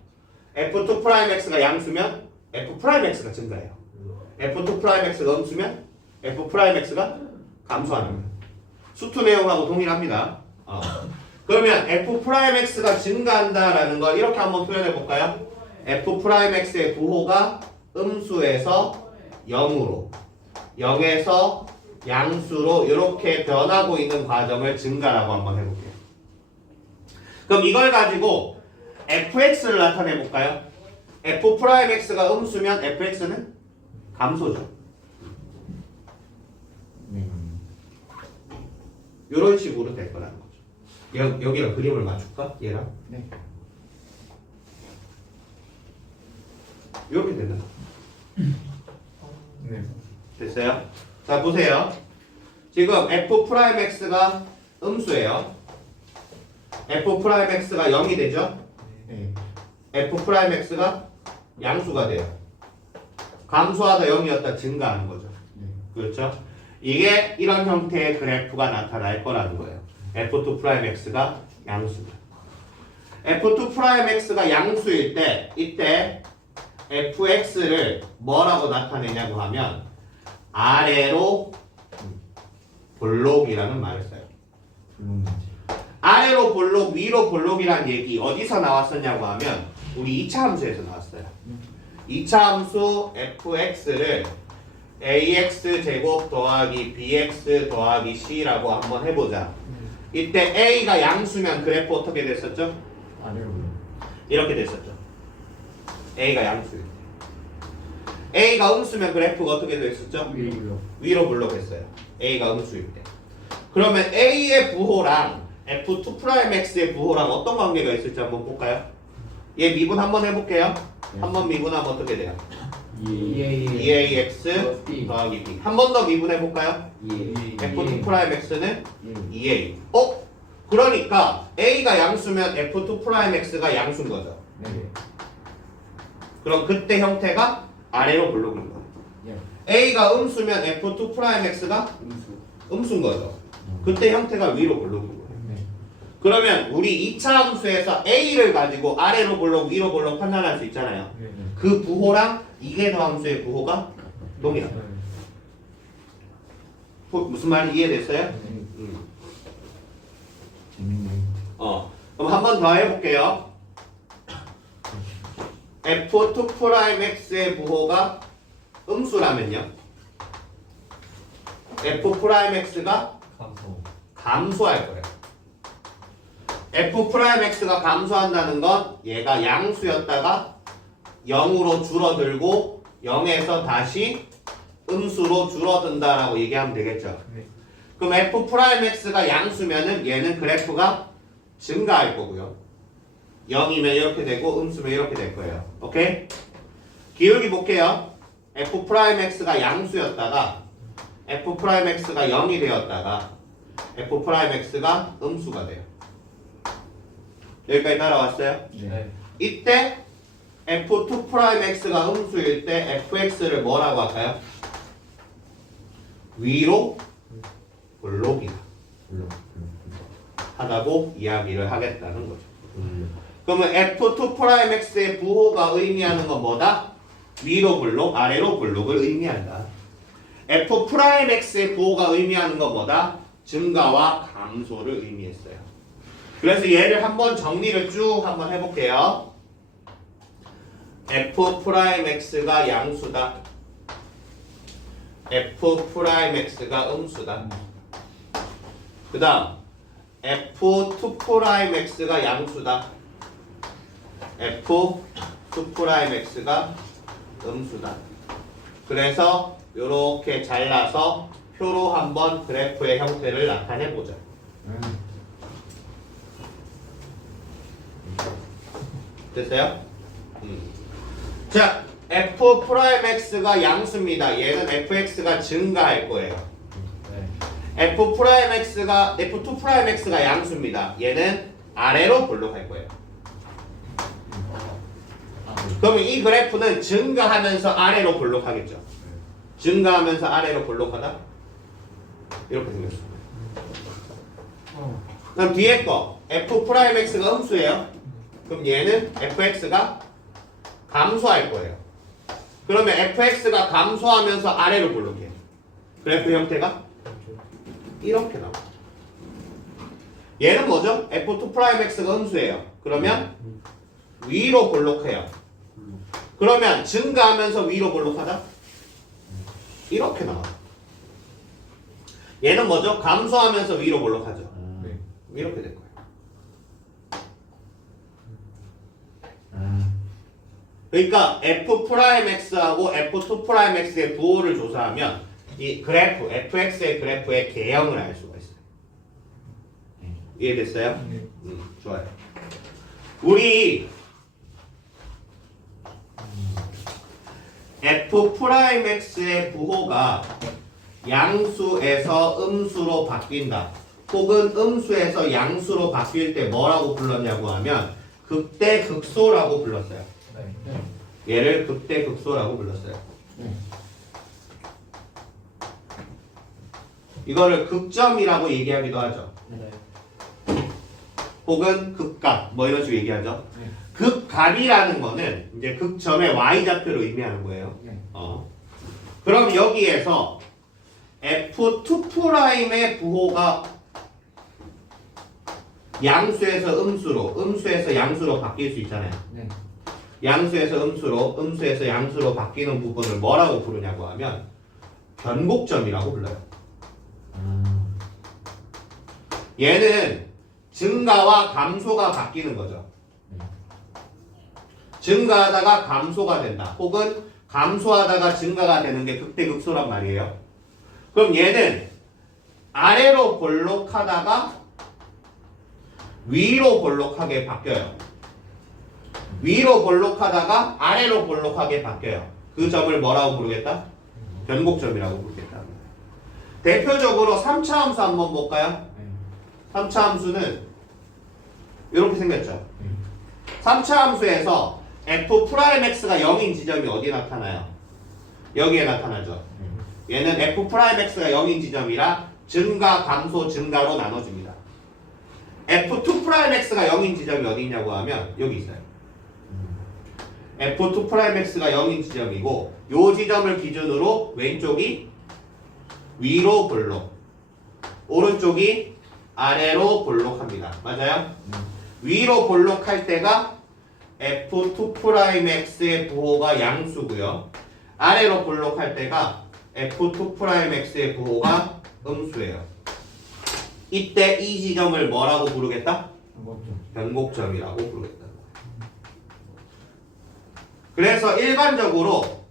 f2'x가 양수면 f'x가 증가해요. f2'x가 음수면 f'x가 감소하는 거예요. 수트 내용하고 동일합니다. 그러면 f'x가 증가한다라는 걸 이렇게 한번 표현해 볼까요? f'x의 부호가 음수에서 0으로 0에서 양수로 이렇게 변하고 있는 과정을 증가라고 한번 해볼게요. 그럼 이걸 가지고 fx를 나타내 볼까요? f'x가 음수면 fx는 감소죠. 이런 식으로 될 거라는 거죠. 여기랑 그림을 맞출까? 얘랑? 네. 이렇게 되는 거. 네. 됐어요? 자, 보세요. 지금 f'x가 음수예요. f'x가 0이 되죠? 네. f'x가 양수가 돼요. 감소하다 0이었다 증가하는 거죠. 네. 그렇죠? 이게 이런 형태의 그래프가 나타날 거라는 거예요. f2'x가 양수다. f2'x가 양수일 때 이때 fx를 뭐라고 나타내냐고 하면 아래로 볼록이라는 말을 써요. 아래로 볼록, 위로 볼록이라는 얘기 어디서 나왔었냐고 하면 우리 2차 함수에서 나왔어요. 2차 함수 fx를 ax 제곱 더하기 bx 더하기 c라고 한번 해보자. 이때 a가 양수면 그래프 어떻게 됐었죠? 아래로 이렇게 됐었죠. a가 양수일 때. a가 음수면 그래프가 어떻게 됐었죠? 위로 위로 블록했어요. a가 음수일 때. 그러면 a의 부호랑 f2'x의 부호랑 어떤 관계가 있을지 한번 볼까요? 얘 미분 한번 해볼게요. 한번 미분하면 어떻게 돼요? 2ax 더하기 b. 한 번 더 미분해볼까요? f2'x는 2a. 그러니까 a가 양수면 f2'x가 양수인 거죠. 네. 그럼 그때 형태가 아래로 블록인 거예요. a가 음수면 f2'x가 음수인 거죠. 그때 형태가 위로 블록인 거예요. 그러면 우리 2차 함수에서 a를 가지고 아래로 블록, 위로 블록 판단할 수 있잖아요. 그 부호랑 이계 더함수의 부호가 동일하다. 무슨 말인지 이해됐어요? 재밌네. 그럼 한 번 더 해볼게요. f2'x의 부호가 음수라면요. f'x가 감소. 감소할 거예요. f'x가 감소한다는 건 얘가 양수였다가 0으로 줄어들고 0에서 다시 음수로 줄어든다라고 얘기하면 되겠죠. 그럼 f'x가 양수면은 얘는 그래프가 증가할 거고요. 0이면 이렇게 되고 음수면 이렇게 될 거예요. 오케이? 기울기 볼게요. f'x가 양수였다가 f'x가 0이 되었다가 f'x가 음수가 돼요. 여기까지 따라왔어요? 네. 이때 f2'x가 음수일 때 fx를 뭐라고 할까요? 위로 블록이다 하다고 이야기를 하겠다는 거죠. 그러면 f2'x의 부호가 의미하는 건 뭐다? 위로 블록, 아래로 블록을 의미한다. f'x의 부호가 의미하는 건 뭐다? 증가와 감소를 의미했어요. 그래서 얘를 한번 정리를 쭉 한번 해볼게요. f'x가 양수다. f'x가 음수다. 그 다음 f2'x가 양수다. f2'x가 음수다. 그래서 이렇게 잘라서 표로 한번 그래프의 형태를 나타내보자. 됐어요? 자, f'x가 양수입니다. 얘는 fx가 증가할 거예요. f2'x가 양수입니다. 얘는 아래로 블록할 거예요. 그러면 이 그래프는 증가하면서 아래로 블록하겠죠. 증가하면서 아래로 블록하다 이렇게 생겼습니다. 그럼 뒤에 거 f'x가 음수예요. 그럼 얘는 fx가 감소할 거예요. 그러면 fx가 감소하면서 아래로 블록해요. 그래프 형태가 이렇게 나와요. 얘는 뭐죠? f2'x가 음수예요. 그러면 위로 블록해요. 그러면 증가하면서 위로 블록하다 이렇게 나와요. 얘는 뭐죠? 감소하면서 위로 블록하죠. 이렇게 될 거예요. 그러니까 f'x하고 f2'x의 부호를 조사하면 이 그래프, fx의 그래프의 개형을 알 수가 있어요. 이해됐어요? 좋아요. 우리 f'x의 부호가 양수에서 음수로 바뀐다. 혹은 음수에서 양수로 바뀔 때 뭐라고 불렀냐고 하면 극대극소라고 불렀어요. 얘를 극대극소라고 불렀어요. 이거를 극점이라고 얘기하기도 하죠. 혹은 극값 뭐 이런 식으로 얘기하죠. 극값이라는 거는 이제 극점의 y좌표를 의미하는 거예요. 그럼 여기에서 f2'의 부호가 양수에서 음수로, 음수에서 양수로 바뀔 수 있잖아요. 양수에서 음수로, 음수에서 양수로 바뀌는 부분을 뭐라고 부르냐고 하면 변곡점이라고 불러요. 얘는 증가와 감소가 바뀌는 거죠. 증가하다가 감소가 된다. 혹은 감소하다가 증가가 되는 게 극대극소란 말이에요. 그럼 얘는 아래로 볼록하다가 위로 볼록하게 바뀌어요. 위로 볼록하다가 아래로 볼록하게 바뀌어요. 그 점을 뭐라고 부르겠다? 변곡점이라고 부르겠다. 대표적으로 3차 함수 한번 볼까요? 3차 함수는 이렇게 생겼죠. 3차 함수에서 f'x가 0인 지점이 어디 나타나요? 여기에 나타나죠. 얘는 f'x가 0인 지점이라 증가, 감소, 증가로 나눠집니다. f2'x가 0인 지점이 어디 있냐고 하면 여기 있어요. f2'x가 0인 지점이고 요 지점을 기준으로 왼쪽이 위로 볼록, 오른쪽이 아래로 볼록합니다. 맞아요? 위로 볼록할 때가 f2'x의 부호가 양수고요. 아래로 볼록할 때가 f2'x의 부호가 음수예요. 이때 이 지점을 뭐라고 부르겠다? 변곡점이라고 부르겠다. 그래서 일반적으로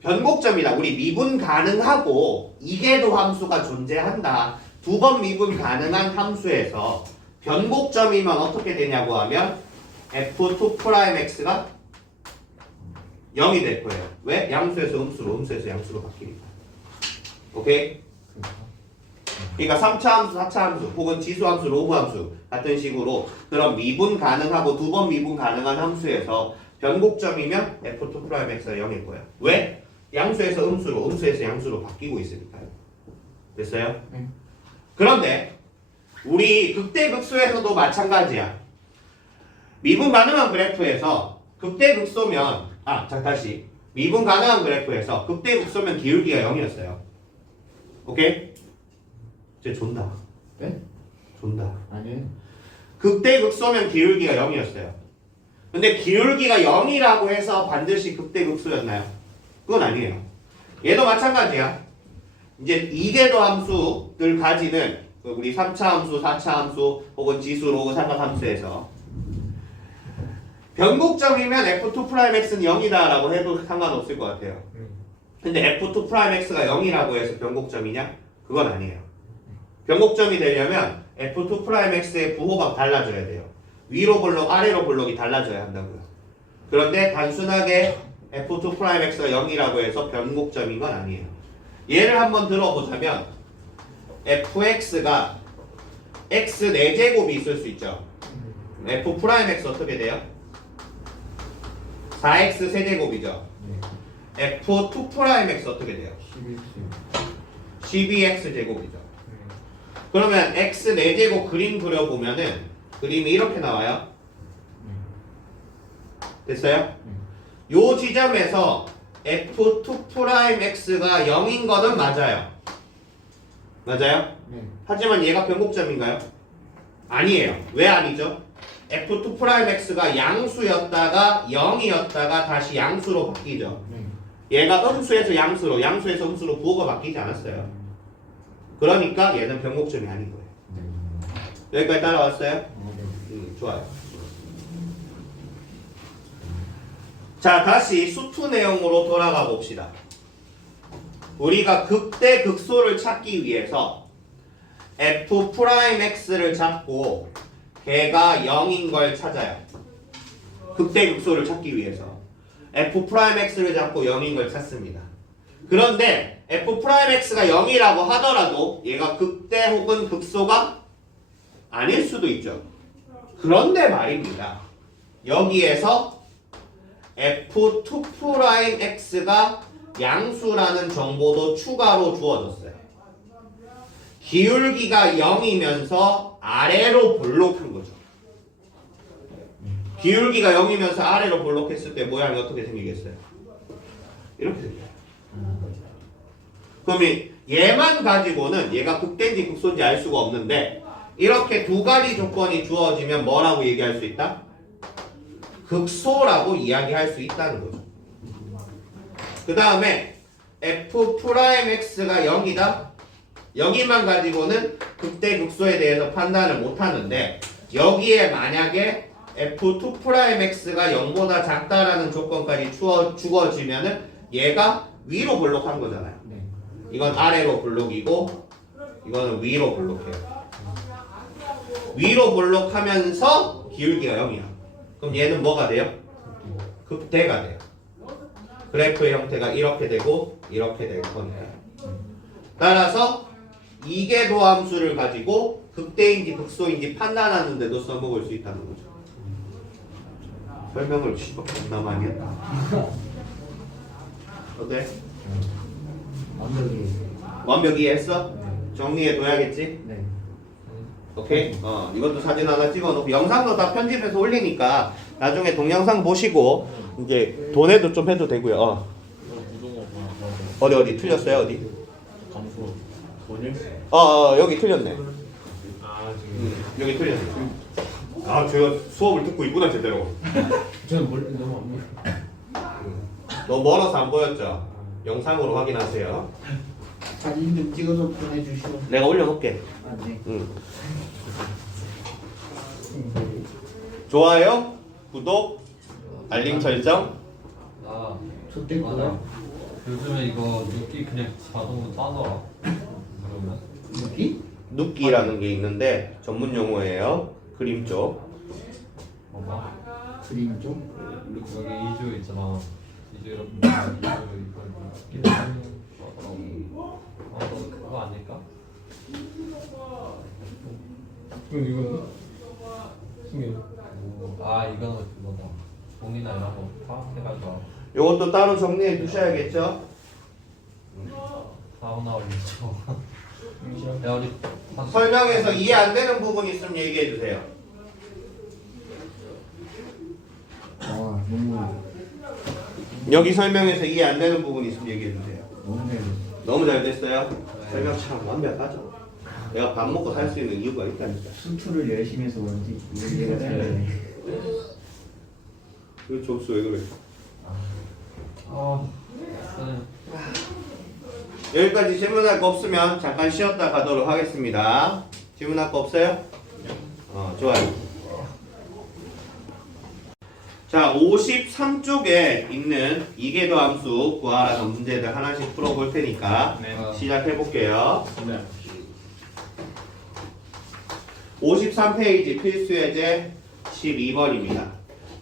변곡점이다. 우리 미분 가능하고 이계도 함수가 존재한다. 두 번 미분 가능한 함수에서 변곡점이면 어떻게 되냐고 하면 f2'x가 0이 될 거예요. 왜? 양수에서 음수로, 음수에서 양수로 바뀌니까. 오케이? 그러니까 3차 함수, 4차 함수, 혹은 지수 함수, 로그 함수 같은 식으로 그런 미분 가능하고 두 번 미분 가능한 함수에서 변곡점이면 f2'x가 0일 거예요. 왜? 양수에서 음수로, 음수에서 양수로 바뀌고 있으니까요. 됐어요? 그런데 우리 극대극소에서도 마찬가지야. 미분 가능한 그래프에서 극대극소면 다시 미분 가능한 그래프에서 극대극소면 기울기가 0이었어요. 오케이? 이제 존다. 네? 존다. 아니에요. 극대극소면 기울기가 0이었어요. 근데 기울기가 0이라고 해서 반드시 극대극소였나요? 그건 아니에요. 얘도 마찬가지야. 이제 이계도 함수들 가지는 우리 3차 함수, 4차 함수 혹은 지수, 로그, 삼각함수에서 변곡점이면 f2'x는 0이다라고 해도 상관없을 것 같아요. 근데 f2'x가 0이라고 해서 변곡점이냐? 그건 아니에요. 변곡점이 되려면 f2'x의 부호가 달라져야 돼요. 위로 볼록, 아래로 볼록이 달라져야 한다고요. 그런데 단순하게 f2'x가 0이라고 해서 변곡점인 건 아니에요. 예를 한번 들어보자면 fx가 x 4제곱이 있을 수 있죠. f'x 어떻게 돼요? 4x 세제곱이죠. f2'x 어떻게 돼요? 12x 제곱이죠. 그러면 x 4제곱 그림 그려보면은 그림이 이렇게 나와요. 됐어요? 요 지점에서 f2'x가 0인 거는 맞아요. 맞아요? 하지만 얘가 변곡점인가요? 아니에요. 왜 아니죠? f2'x가 양수였다가 0이었다가 다시 양수로 바뀌죠. 얘가 음수에서 양수로, 양수에서 음수로 부호가 바뀌지 않았어요. 그러니까 얘는 변곡점이 아닌 거예요. 여기까지 따라왔어요? 좋아요. 자, 다시 수투 내용으로 돌아가 봅시다. 우리가 극대 극소를 찾기 위해서 f'x를 잡고 걔가 0인 걸 찾아요. 극대 극소를 찾기 위해서 f'x를 잡고 0인 걸 찾습니다. 그런데 f'x가 0이라고 하더라도 얘가 극대 혹은 극소가 아닐 수도 있죠. 그런데 말입니다. 여기에서 f2'x가 양수라는 정보도 추가로 주어졌어요. 기울기가 0이면서 아래로 볼록한 거죠. 기울기가 0이면서 아래로 볼록했을 때 모양이 어떻게 생기겠어요? 이렇게 생겨요. 그러면 얘만 가지고는 얘가 극대인지 극소인지 알 수가 없는데 이렇게 두 가지 조건이 주어지면 뭐라고 얘기할 수 있다? 극소라고 이야기할 수 있다는 거죠. 그 다음에 f'x가 0이다. 여기만 가지고는 극대 극소에 대해서 판단을 못 하는데 여기에 만약에 f2'x가 0보다 작다라는 조건까지 주어지면은 얘가 위로 볼록한 거잖아요. 네. 이건 아래로 볼록이고 이거는 위로 볼록해요. 위로 볼록하면서 기울기가 0이야. 그럼 얘는 뭐가 돼요? 극대가 돼요. 그래프의 형태가 이렇게 되고 이렇게 될 거니까. 따라서 이계도 함수를 가지고 극대인지 극소인지 판단하는데도 써먹을 수 있다는 거죠. 설명을 겁나 많이 했다. 어때? 완벽히. 완벽히 이해했어? 정리해 둬야겠지? 네. 오케이? 이것도 사진 하나 찍어놓고 영상도 다 편집해서 올리니까 나중에 동영상 보시고 이제 돈에도 좀 해도 되고요. 어디 틀렸어요? 어디? 감수. 오늘? 여기 틀렸네. 아 지금 여기 틀렸네. 아 제가 수업을 듣고 있구나 제대로. 저는 너무 안 보여. 너무 멀어서 안 보였죠? 영상으로 확인하세요. 사진 좀 찍어서 보내주시오. 내가 올려놓을게. 아, 네. 좋아요, 구독, 알림 설정. 아 저때 맞아. 거야? 요즘에 이거 눕기 그냥 자동으로 따더라. 그러면 여기? 눕기라는 게 있는데 전문 용어예요. 그림 쪽. 봐봐. 그림 좀? 여기 2주 있잖아. 2주 이렇게 2주 이걸 눕기 하더라고. 너 그거 아닐까? 그럼 이거 승희 이거는 그거다. 돈이나 이런 거 파악해가지고 요것도 따로 정리해 두셔야겠죠? 사우나 올리죠. 야 우리 설명에서 이해 안 되는 부분 있으면 얘기해 주세요. 아, 너무 여기 설명에서 이해 안 되는 부분 있으면 얘기해 주세요. 너무 잘. 너무 잘 됐어요? 설명 참 완벽하죠? 내가 밥 먹고 살 수 있는 이유가 있다니까. 수투를 열심히 해서 그런지 이해가 잘 되네. 그 접수 왜 그래? 저는 여기까지 질문할 거 없으면 잠깐 쉬었다 가도록 하겠습니다. 질문할 거 없어요? 좋아요. 자, 53쪽에 있는 이계도 함수 구하라는 문제들 하나씩 풀어볼 테니까 시작해 볼게요. 53페이지 필수 예제 12번입니다.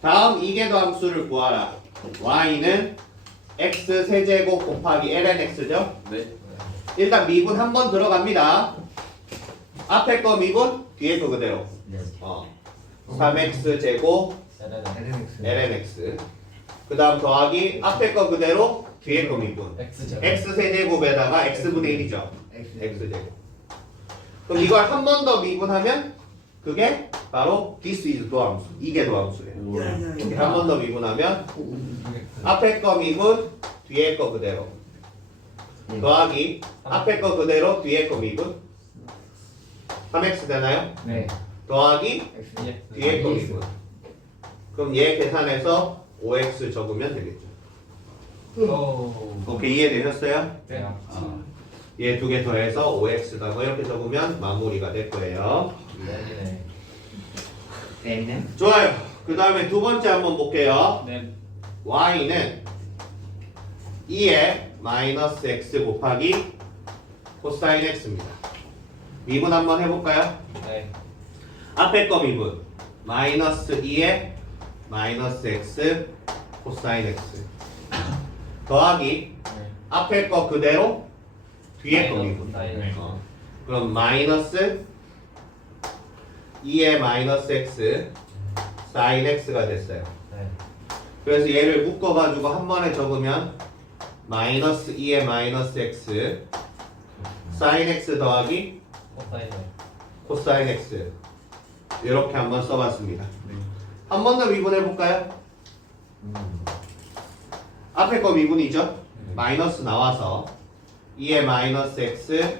다음 이계도 함수를 구하라. y는 x 세제곱 곱하기 lnx죠? 네. 일단 미분 한 번 들어갑니다. 앞에 거 미분, 뒤에 거 그대로. 네. 3x 제곱 LNX. lnx. 그 다음 더하기 앞에 거 그대로, 뒤에 거 미분. X제곱. x 세제곱에다가 x분의 1이죠. X. x제곱. 그럼 이걸 한 번 더 미분하면 그게 바로 this is 도함수. 이게 도함수예요. 이렇게 한 번 더 미분하면 앞에 거 미분, 뒤에 거 그대로. 더하기 앞에 거 그대로, 뒤에 거 미분. 3x 되나요? 네. 더하기 X. 뒤에 거 미분. 그럼 얘 계산해서 5x 적으면 되겠죠. 오케이, 이해되셨어요? 네. 얘 두 개 더해서 5x다. 뭐 이렇게 적으면 마무리가 될 거예요. 네네. N은? 좋아요. 그 다음에 두 번째 한번 볼게요. 네. y는 2의 마이너스 x 곱하기 코사인 x입니다. 미분 한번 해볼까요? 네. 앞에 거 미분 마이너스 2의 마이너스 x 코사인 x 더하기 앞에 거 그대로 뒤에 거 미분. 그럼 마이너스 2의 마이너스 x 사인 x가 됐어요. 네. 그래서 얘를 묶어가지고 한 번에 적으면 마이너스 2의 마이너스 x 사인 x 더하기 코사인을. 코사인 x 이렇게 한번 써봤습니다. 한 번 더 미분해볼까요? 앞에 거 미분이죠? 마이너스 나와서 2의 마이너스 x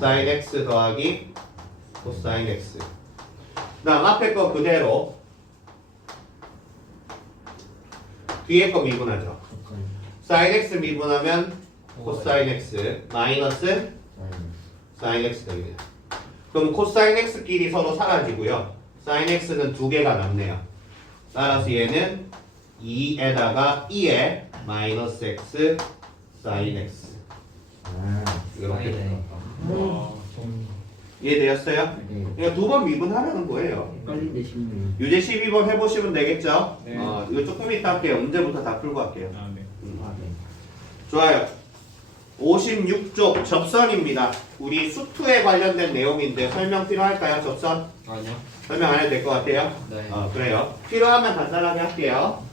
사인 x 더하기 코사인 x 그 다음 앞에 거 그대로 뒤에 거 미분하죠. sin x 미분하면 코사인 x 마이너스 sin x 됩니다. 그럼 코사인 x끼리 서로 사라지고요. sin x는 두 개가 남네요. 따라서 얘는 2에다가 2에 마이너스 x sin x 이렇게 사인에. 이해되었어요? 네. 그러니까 두 번 미분하라는 거예요. 헷갈린데 싶네요. 유제 12번 해보시면 되겠죠? 네. 이거 조금 이따 할게요. 문제부터 다 풀고 할게요. 아, 네. 아, 네. 좋아요. 56쪽 접선입니다. 우리 수투에 관련된 내용인데 설명 필요할까요? 접선? 아니요. 설명 안 해도 될 것 같아요? 네. 그래요. 필요하면 간단하게 할게요.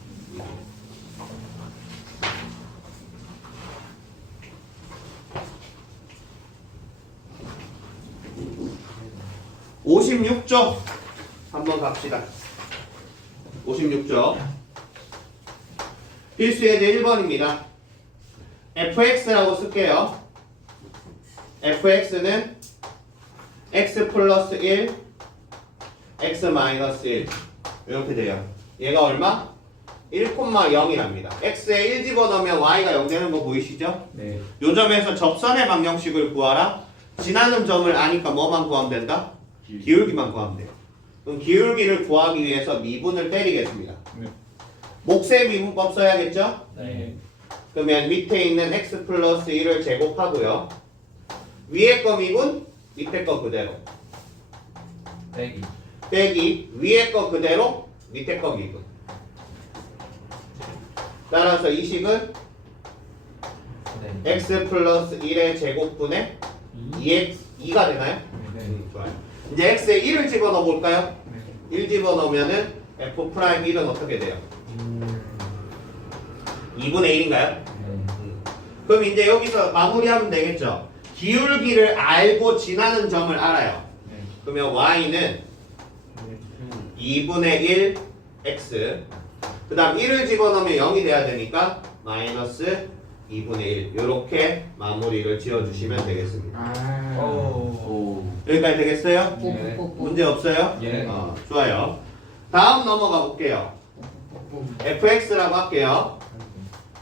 (56쪽) 한번 갑시다. 56쪽 필수 예제 1번입니다. fx라고 쓸게요. fx는 x 플러스 1 x 마이너스 1 이렇게 돼요. 얘가 얼마? 1,0이랍니다. x에 1 집어넣으면 y가 0 되는 거 보이시죠? 네. 요 점에서 접선의 방정식을 구하라. 지나는 점을 아니까 뭐만 구하면 된다? 기울기만 구하면 돼요. 그럼 기울기를 구하기 위해서 미분을 때리겠습니다. 네. 몫의 미분법 써야겠죠? 네. 그러면 밑에 있는 x 플러스 1을 제곱하고요. 위에 거 미분, 밑에 거 그대로. 빼기. 빼기 위에 거 그대로, 밑에 거 미분. 따라서 이 식은 네. x 플러스 1의 제곱분의 2x, 2가 되나요? 네. 좋아요. 이제 x에 1을 집어넣어 볼까요? 네. 1 집어넣으면은 f 프라임 1은 어떻게 돼요? 2분의 1인가요? 그럼 이제 여기서 마무리하면 되겠죠? 기울기를 알고 지나는 점을 알아요. 네. 그러면 y는 2분의 1 x 그 다음 1을 집어넣으면 0이 돼야 되니까 마이너스 2분의 1 이렇게 마무리를 지어주시면 되겠습니다. 아. 오. 여기까지 되겠어요? 네. 문제 없어요? 예. 좋아요. 다음 넘어가 볼게요. fx라고 할게요.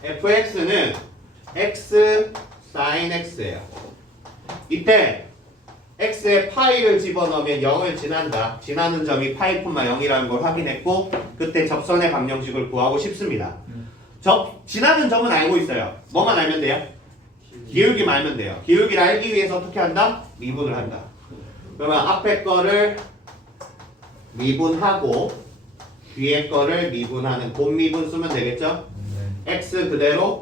fx는 x sin x예요. 이때 x에 파이를 집어넣으면 0을 지난다. 지나는 점이 파이, 0이라는 걸 확인했고 그때 접선의 방정식을 구하고 싶습니다. 지나는 점은 알고 있어요. 뭐만 알면 돼요? 기울기만 알면 돼요. 기울기를 알기 위해서 어떻게 한다? 미분을 한다. 그러면 앞에 거를 미분하고 뒤에 거를 미분하는 곱미분 쓰면 되겠죠? 네. x 그대로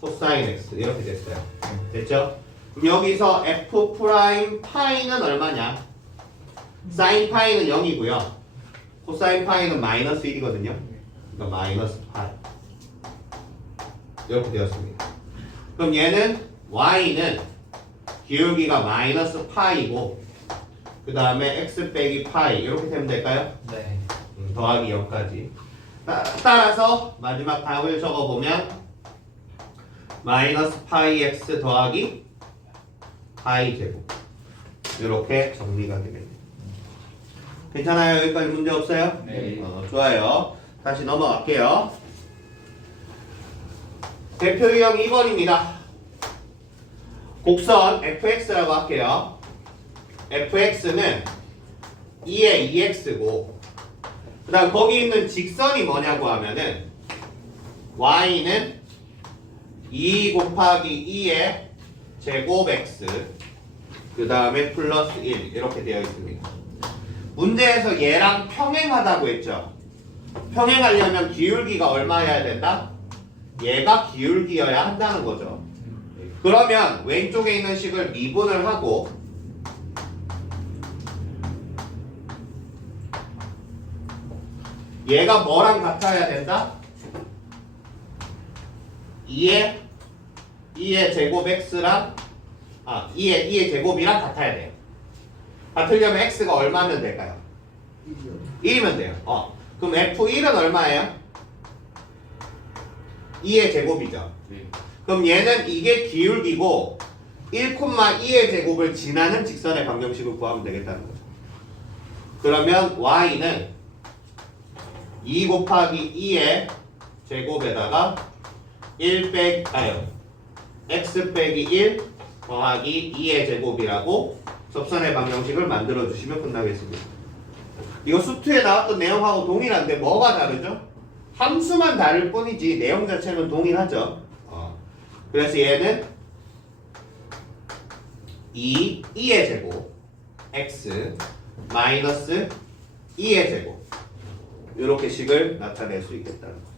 코사인 x 이렇게 됐어요. 됐죠? 그럼 여기서 f 프라임 파이는 얼마냐? 사인 파이는 0이고요. 코사인 파이는 마이너스 1이거든요. 그러니까 마이너스 파이 이렇게 되었습니다. 그럼 얘는 y는 기울기가 마이너스 파이고 그 다음에 x 빼기 파이 이렇게 되면 될까요? 네. 더하기 0까지. 따라서 마지막 답을 적어보면 마이너스 파이 x 더하기 파이 제곱 이렇게 정리가 됩니다. 괜찮아요? 여기까지 문제 없어요? 네. 좋아요. 다시 넘어갈게요. 대표 유형 2번입니다. 곡선 fx라고 할게요. fx는 2의 2x고 그 다음 거기 있는 직선이 뭐냐고 하면은 y는 2 곱하기 2의 제곱 x 그 다음에 플러스 1 이렇게 되어 있습니다. 문제에서 얘랑 평행하다고 했죠. 평행하려면 기울기가 얼마여야 된다? 얘가 기울기여야 한다는 거죠. 그러면 왼쪽에 있는 식을 미분을 하고 얘가 뭐랑 같아야 된다? 2의 제곱 x랑 2의 제곱이랑 같아야 돼요. 같으려면 x가 얼마면 될까요? 1이면 돼요. 그럼 f1은 얼마예요? 2의 제곱이죠. 그럼 얘는 이게 기울기고 1,2의 제곱을 지나는 직선의 방정식을 구하면 되겠다는 거죠. 그러면 y는 2 곱하기 2의 제곱에다가 x 빼기 1 더하기 2의 제곱이라고 접선의 방정식을 만들어 주시면 끝나겠습니다. 이거 수투에 나왔던 내용하고 동일한데 뭐가 다르죠? 함수만 다를 뿐이지 내용 자체는 동일하죠. 그래서 얘는 2의 제곱 x 마이너스 2의 제곱 이렇게 식을 나타낼 수 있겠다는 거죠.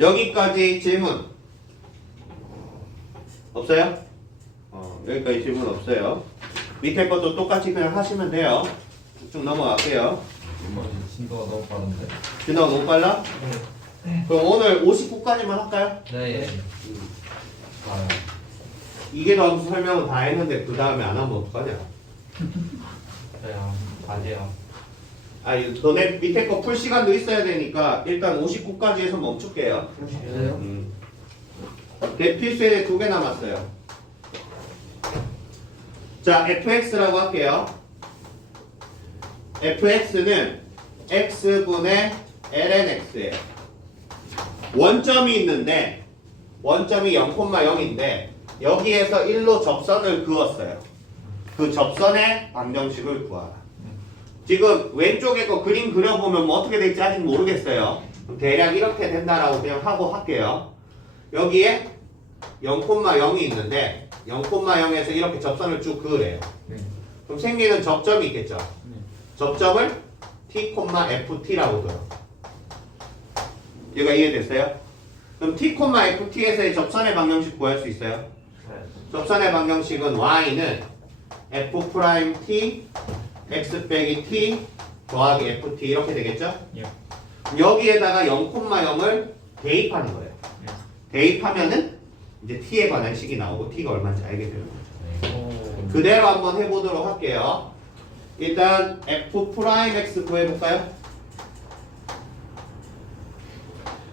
여기까지 질문 없어요? 여기까지 질문 없어요. 밑에 것도 똑같이 그냥 하시면 돼요. 쭉 넘어갈게요. 진도가 너무 빠른데. 진호가 너무 빨라? 그럼 오늘 59까지만 할까요? 네. 좋아요. 이게 함수 설명은 다 했는데 그 다음에 안 하면 어떡하냐? 저요. 맞아요. 아니 너네 밑에 거 풀 시간도 있어야 되니까 일단 59까지 해서 멈출게요. 네. 대필수에 2개 남았어요. 자, fx라고 할게요. fx는 x분의 lnx예요. 원점이 있는데 원점이 0,0인데 여기에서 1로 접선을 그었어요. 그 접선의 방정식을 구하라. 지금 왼쪽에 거 그림 그려보면 뭐 어떻게 될지 아직 모르겠어요. 대략 이렇게 된다라고 그냥 하고 할게요. 여기에 0,0이 있는데 0,0에서 이렇게 접선을 쭉 그으래요. 그럼 생기는 접점이 있겠죠. 접점을 t, ft라고 둬요. 얘가 이해됐어요? 그럼 t, ft에서의 접선의 방정식 구할 수 있어요? 접선의 방정식은 y는 f'(t) x 빼기 t 더하기 ft 이렇게 되겠죠? 여기에다가 0,0을 대입하는 거예요. 대입하면은 이제 t에 관한 식이 나오고 t가 얼마인지 알게 되는 거죠. 그대로 한번 해보도록 할게요. 일단 f'x 구해볼까요?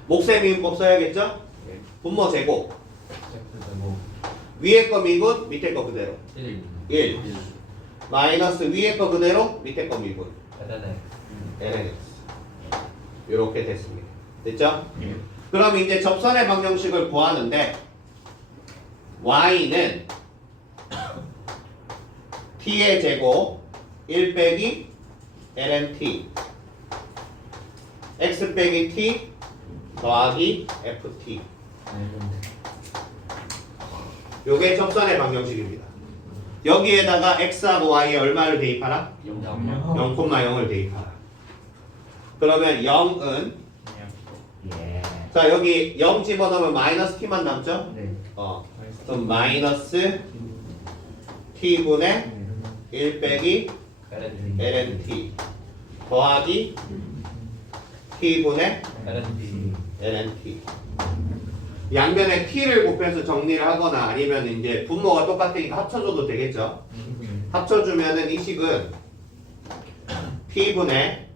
목세 미분법 써야겠죠? 분모 제곱 위에 거 미분 밑에 거 그대로 1 마이너스 위에 거 그대로 밑에 거 미분 lnx 이렇게 됐습니다. 됐죠? 그럼 이제 접선의 방정식을 구하는데 y는 t의 제곱 1 빼기 lnt x 빼기 t 더하기 ft 요게 접선의 방정식입니다. 여기에다가 x하고 y에 얼마를 대입하라? 0,0을 대입하라. 그러면 0은 자 여기 0 집어넣으면 마이너스 t만 남죠? 그럼 마이너스 t분의 1 빼기 lnt 더하기 t분의 lnt 양변에 t를 곱해서 정리를 하거나 아니면 이제 분모가 똑같으니까 합쳐줘도 되겠죠. 합쳐주면은 이 식은 t분의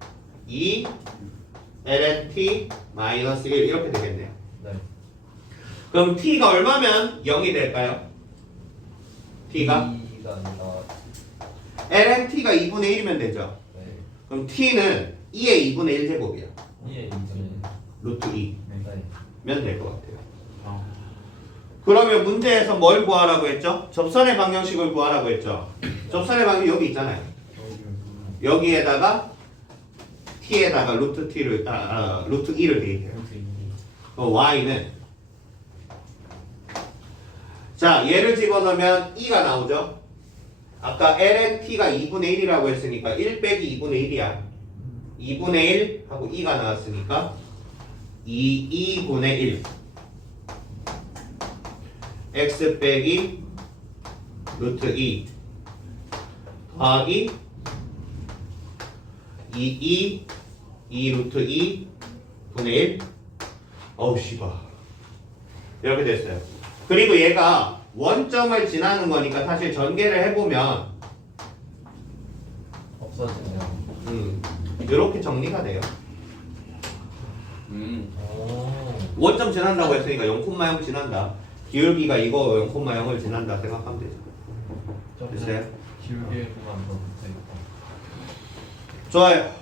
2 lnt 마이너스 1 이렇게 되겠네요. 그럼 t가 얼마면 0이 될까요? t가 lnt가 2분의 1이면 되죠. 그럼 t는 2의 2분의 1 제곱이에요. 루트 2면 될 것 같아요. 그러면 문제에서 뭘 구하라고 했죠? 접선의 방정식을 구하라고 했죠. 접선의 방정식 여기 있잖아요. 여기에다가 t에다가 루트 2를 대입해요. y는 자 얘를 집어넣으면 2가 나오죠. 아까 lnt가 2분의 1이라고 했으니까 1 빼기 2분의 1이야. 2분의 1 하고 2가 나왔으니까 2분의 1 x 빼기 루트 2 더하기 2 루트 2 분의 1 어우 씨발 이렇게 됐어요. 그리고 얘가 원점을 지나는 거니까 사실 전개를 해보면 없어지네요. 이렇게 정리가 돼요. 원점 지난다고 했으니까 0,0 지난다. 기울기가 이거 0,0을 지난다 생각하면 되죠. 됐어요? 기울기에 그만 더 붙어있다. 좋아요.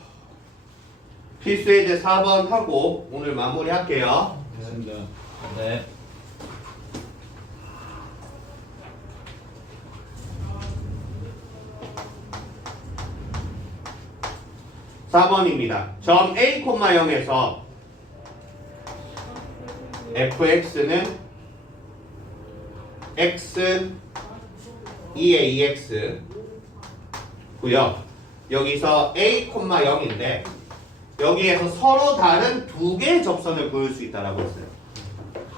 필수예제 4번 하고 오늘 마무리할게요. 됐습니다. 네. 4번입니다. 점 A, 0에서 fx는 x 2의 2x 고요. 여기서 A, 0인데 여기에서 서로 다른 두 개의 접선을 그을 수 있다라고 했어요.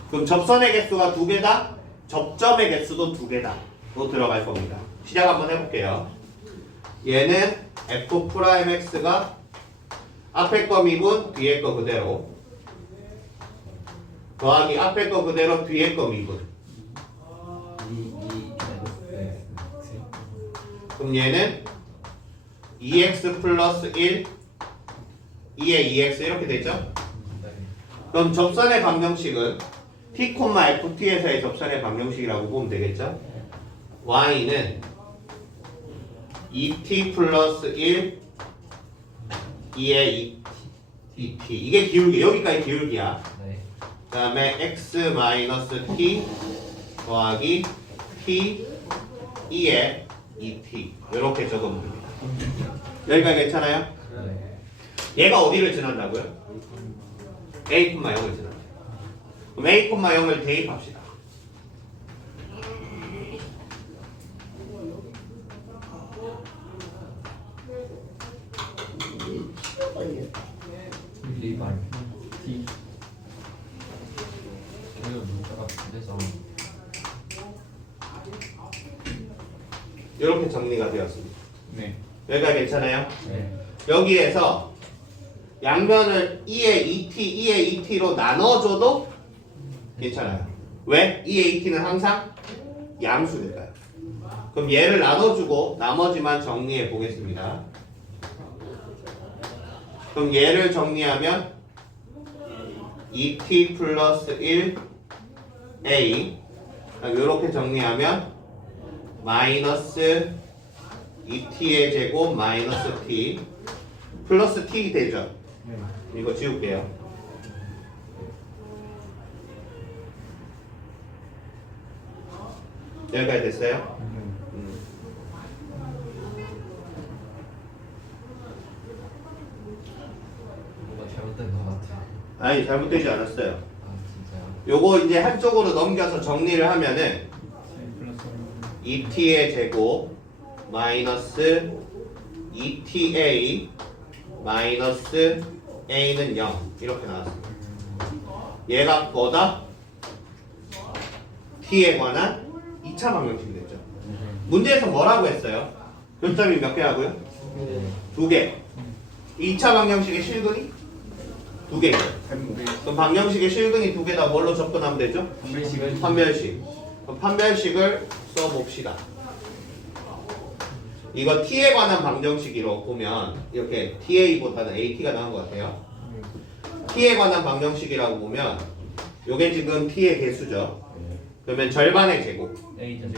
그럼 접선의 개수가 두 개다? 접점의 개수도 두 개다. 로 들어갈 겁니다. 시작 한번 해볼게요. 얘는 f'x가 앞에 거 미분, 뒤에 거 그대로 더하기 앞에 거 그대로, 뒤에 거 미분. 그럼 얘는 2x 플러스 1 2의 2x 이렇게 되죠? 그럼 접선의 방정식은 t, ft에서의 접선의 방정식이라고 보면 되겠죠? y는 2t 플러스 1 2의 2t 이게 기울기, 여기까지 기울기야. 네. 그 다음에 x 마이너스 t 더하기 t 2의 2t 이렇게 적으면 됩니다. 여기까지 괜찮아요? 네. 얘가 어디를 지난다고요? A, 0을 지난다. 그럼 A, 0을 대입합시다. 리발 T. 이거 문자가 반대서. 이렇게 정리가 되었습니다. 네. 여기까지 괜찮아요? 네. 여기에서 양면을 2의 2t로 나눠줘도 괜찮아요. 왜? 2의 2t는 항상 양수니까요. 그럼 얘를 나눠주고 나머지만 정리해 보겠습니다. 그럼 얘를 정리하면 2t 플러스 1a 이렇게 정리하면 마이너스 2t의 제곱 마이너스 t 플러스 t 되죠? 이거 지울게요. 여기까지 됐어요? 뭐가 잘못된 것 같아요. 아니 잘못되지 않았어요. 아 진짜요? 요거 이제 한쪽으로 넘겨서 정리를 하면은 2t의 제곱 마이너스 2ta 마이너스 a는 0 이렇게 나왔습니다. 얘가 뭐다? t에 관한 2차 방정식이 됐죠. 문제에서 뭐라고 했어요? 교점이 몇 개 하고요? 네. 2개. 2차 방정식의 실근이 2개죠. 그럼 방정식의 실근이 2개다. 뭘로 접근하면 되죠? 판별식. 그럼 판별식을 써봅시다. 이거 t에 관한 방정식으로 보면 이렇게 ta보다는 at가 나온 것 같아요. t에 관한 방정식이라고 보면 요게 지금 t의 개수죠. 그러면 절반의 제곱 A 제곱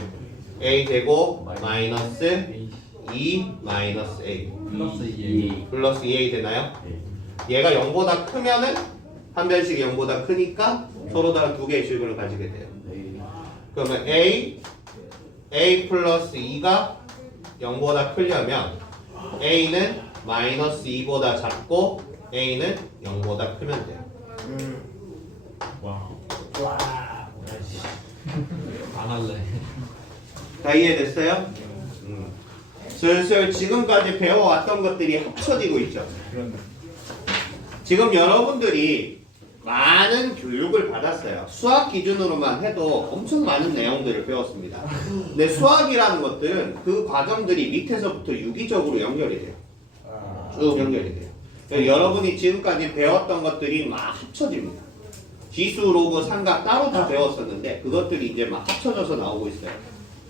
a 제곱 마이너스 2 마이너스 a 플러스 2A. 플러스 2a 되나요? 얘가 0보다 크면은 판별식이 0보다 크니까 서로 다른 두 개의 실근을 가지게 돼요. 그러면 a 플러스 2가 0보다 크려면 a는 마이너스 2보다 작고 a는 0보다 크면 돼요. 와. 안 할래. 다 이해됐어요? 슬슬 지금까지 배워왔던 것들이 합쳐지고 있죠. 그런데. 지금 여러분들이 많은 교육을 받았어요. 수학 기준으로만 해도 엄청 많은 내용들을 배웠습니다. 근데 수학이라는 것들은 그 과정들이 밑에서부터 유기적으로 연결이 돼요. 쭉 연결이 돼요. 그러니까 여러분이 지금까지 배웠던 것들이 막 합쳐집니다. 지수, 로그, 삼각 따로 다 배웠었는데 그것들이 이제 막 합쳐져서 나오고 있어요.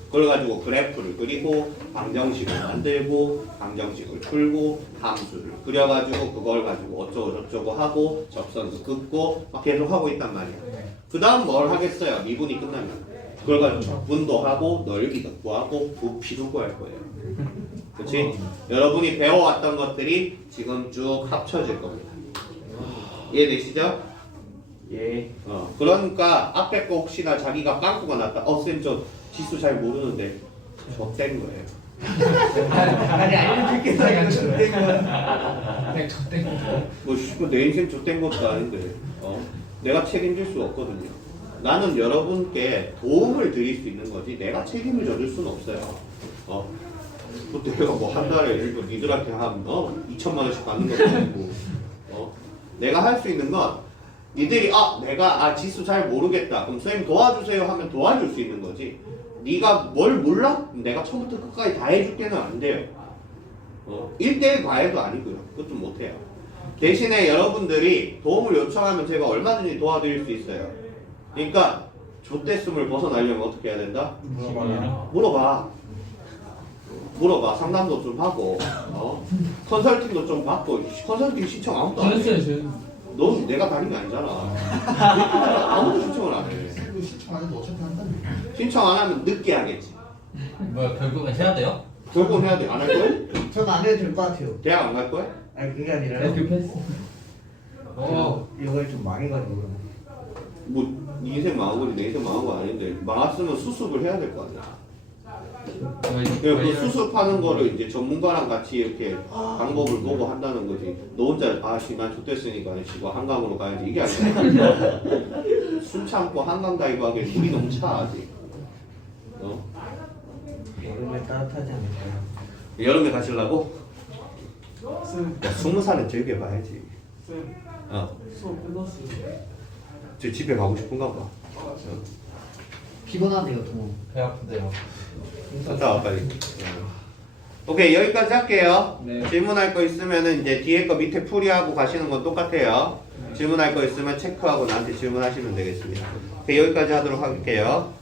그걸 가지고 그래프를 그리고 방정식을 만들고 방정식을 풀고 함수를 그려가지고 그걸 가지고 어쩌고 저쩌고 하고 접선도 긋고 막 계속 하고 있단 말이야. 그 다음 뭘 하겠어요? 미분이 끝나면 그걸 가지고 적분도 하고 넓이도 구하고 부피도 구할 거예요. 그렇지? 여러분이 배워왔던 것들이 지금 쭉 합쳐질 겁니다. 이해되시죠? 예. 그러니까 앞에 거 혹시나 자기가 빵꾸가 났다. 쌤 저 지수 잘 모르는데 좆된 거예요. 아니 알려줄게. 이거 좋된 거. 그냥 저 뭐 내 인생 좆된 것도 아닌데 내가 책임질 수 없거든요. 나는 여러분께 도움을 드릴 수 있는 거지 내가 책임을 져줄 수는 없어요. 또 내가 뭐 한 달에 일부 니들한테 한 2천만 원씩 받는 것도 아니고 내가 할 수 있는 건 니들이 내가 지수 잘 모르겠다 그럼 선생님 도와주세요 하면 도와줄 수 있는 거지 네가 뭘 몰라? 내가 처음부터 끝까지 다 해줄게는 안 돼요. 1대1 과외도 아니고요. 그것도 못해요. 대신에 여러분들이 도움을 요청하면 제가 얼마든지 도와드릴 수 있어요. 그러니까 좆됐음을 벗어나려면 어떻게 해야 된다? 물어봐. 상담도 좀 하고 컨설팅도 좀 받고 컨설팅 신청 아무도 안 해. 넌 내가 다닌 게 아니잖아. 아무도 신청을 안 해. 신청 안 해도 어차피 한다며. 신청 안 하면 늦게 하겠지. 뭐야 결국은 해야 돼요? 결국은 해야 돼. 안 할 거야? 전 안 해도 될 것 같아요. 대학 안 갈 거야? 아니 그게 아니라요. 패스. 이걸 좀 망해가지고. 뭐 네 인생 망한 거지 내 인생 망한 거 아닌데 망했으면 수습을 해야 될 거 아니야. 그 수습하는 거를 이제 전문가랑 같이 이렇게 방법을 보고 한다는 거지. 너 혼자 난 좋댔으니까 시고 한강으로 가야지 이게 아니야. 숨 참고 한강 다이브 하기엔 물이 너무 차 아직. 여름에 따뜻하지 않을까요? 여름에 가시려고? 쌤, 20살은 즐겨봐야지. 쌤, 어. 수업 끝났어요. 저 집에 가고 싶은가 봐. 피곤하대요, 더. 배 아픈데요. 갔다 와 빨리. 오케이 여기까지 할게요. 네. 질문할 거 있으면은 이제 뒤에 거 밑에 풀이하고 가시는 건 똑같아요. 질문할 거 있으면 체크하고 나한테 질문하시면 되겠습니다. 오케이 여기까지 하도록 할게요.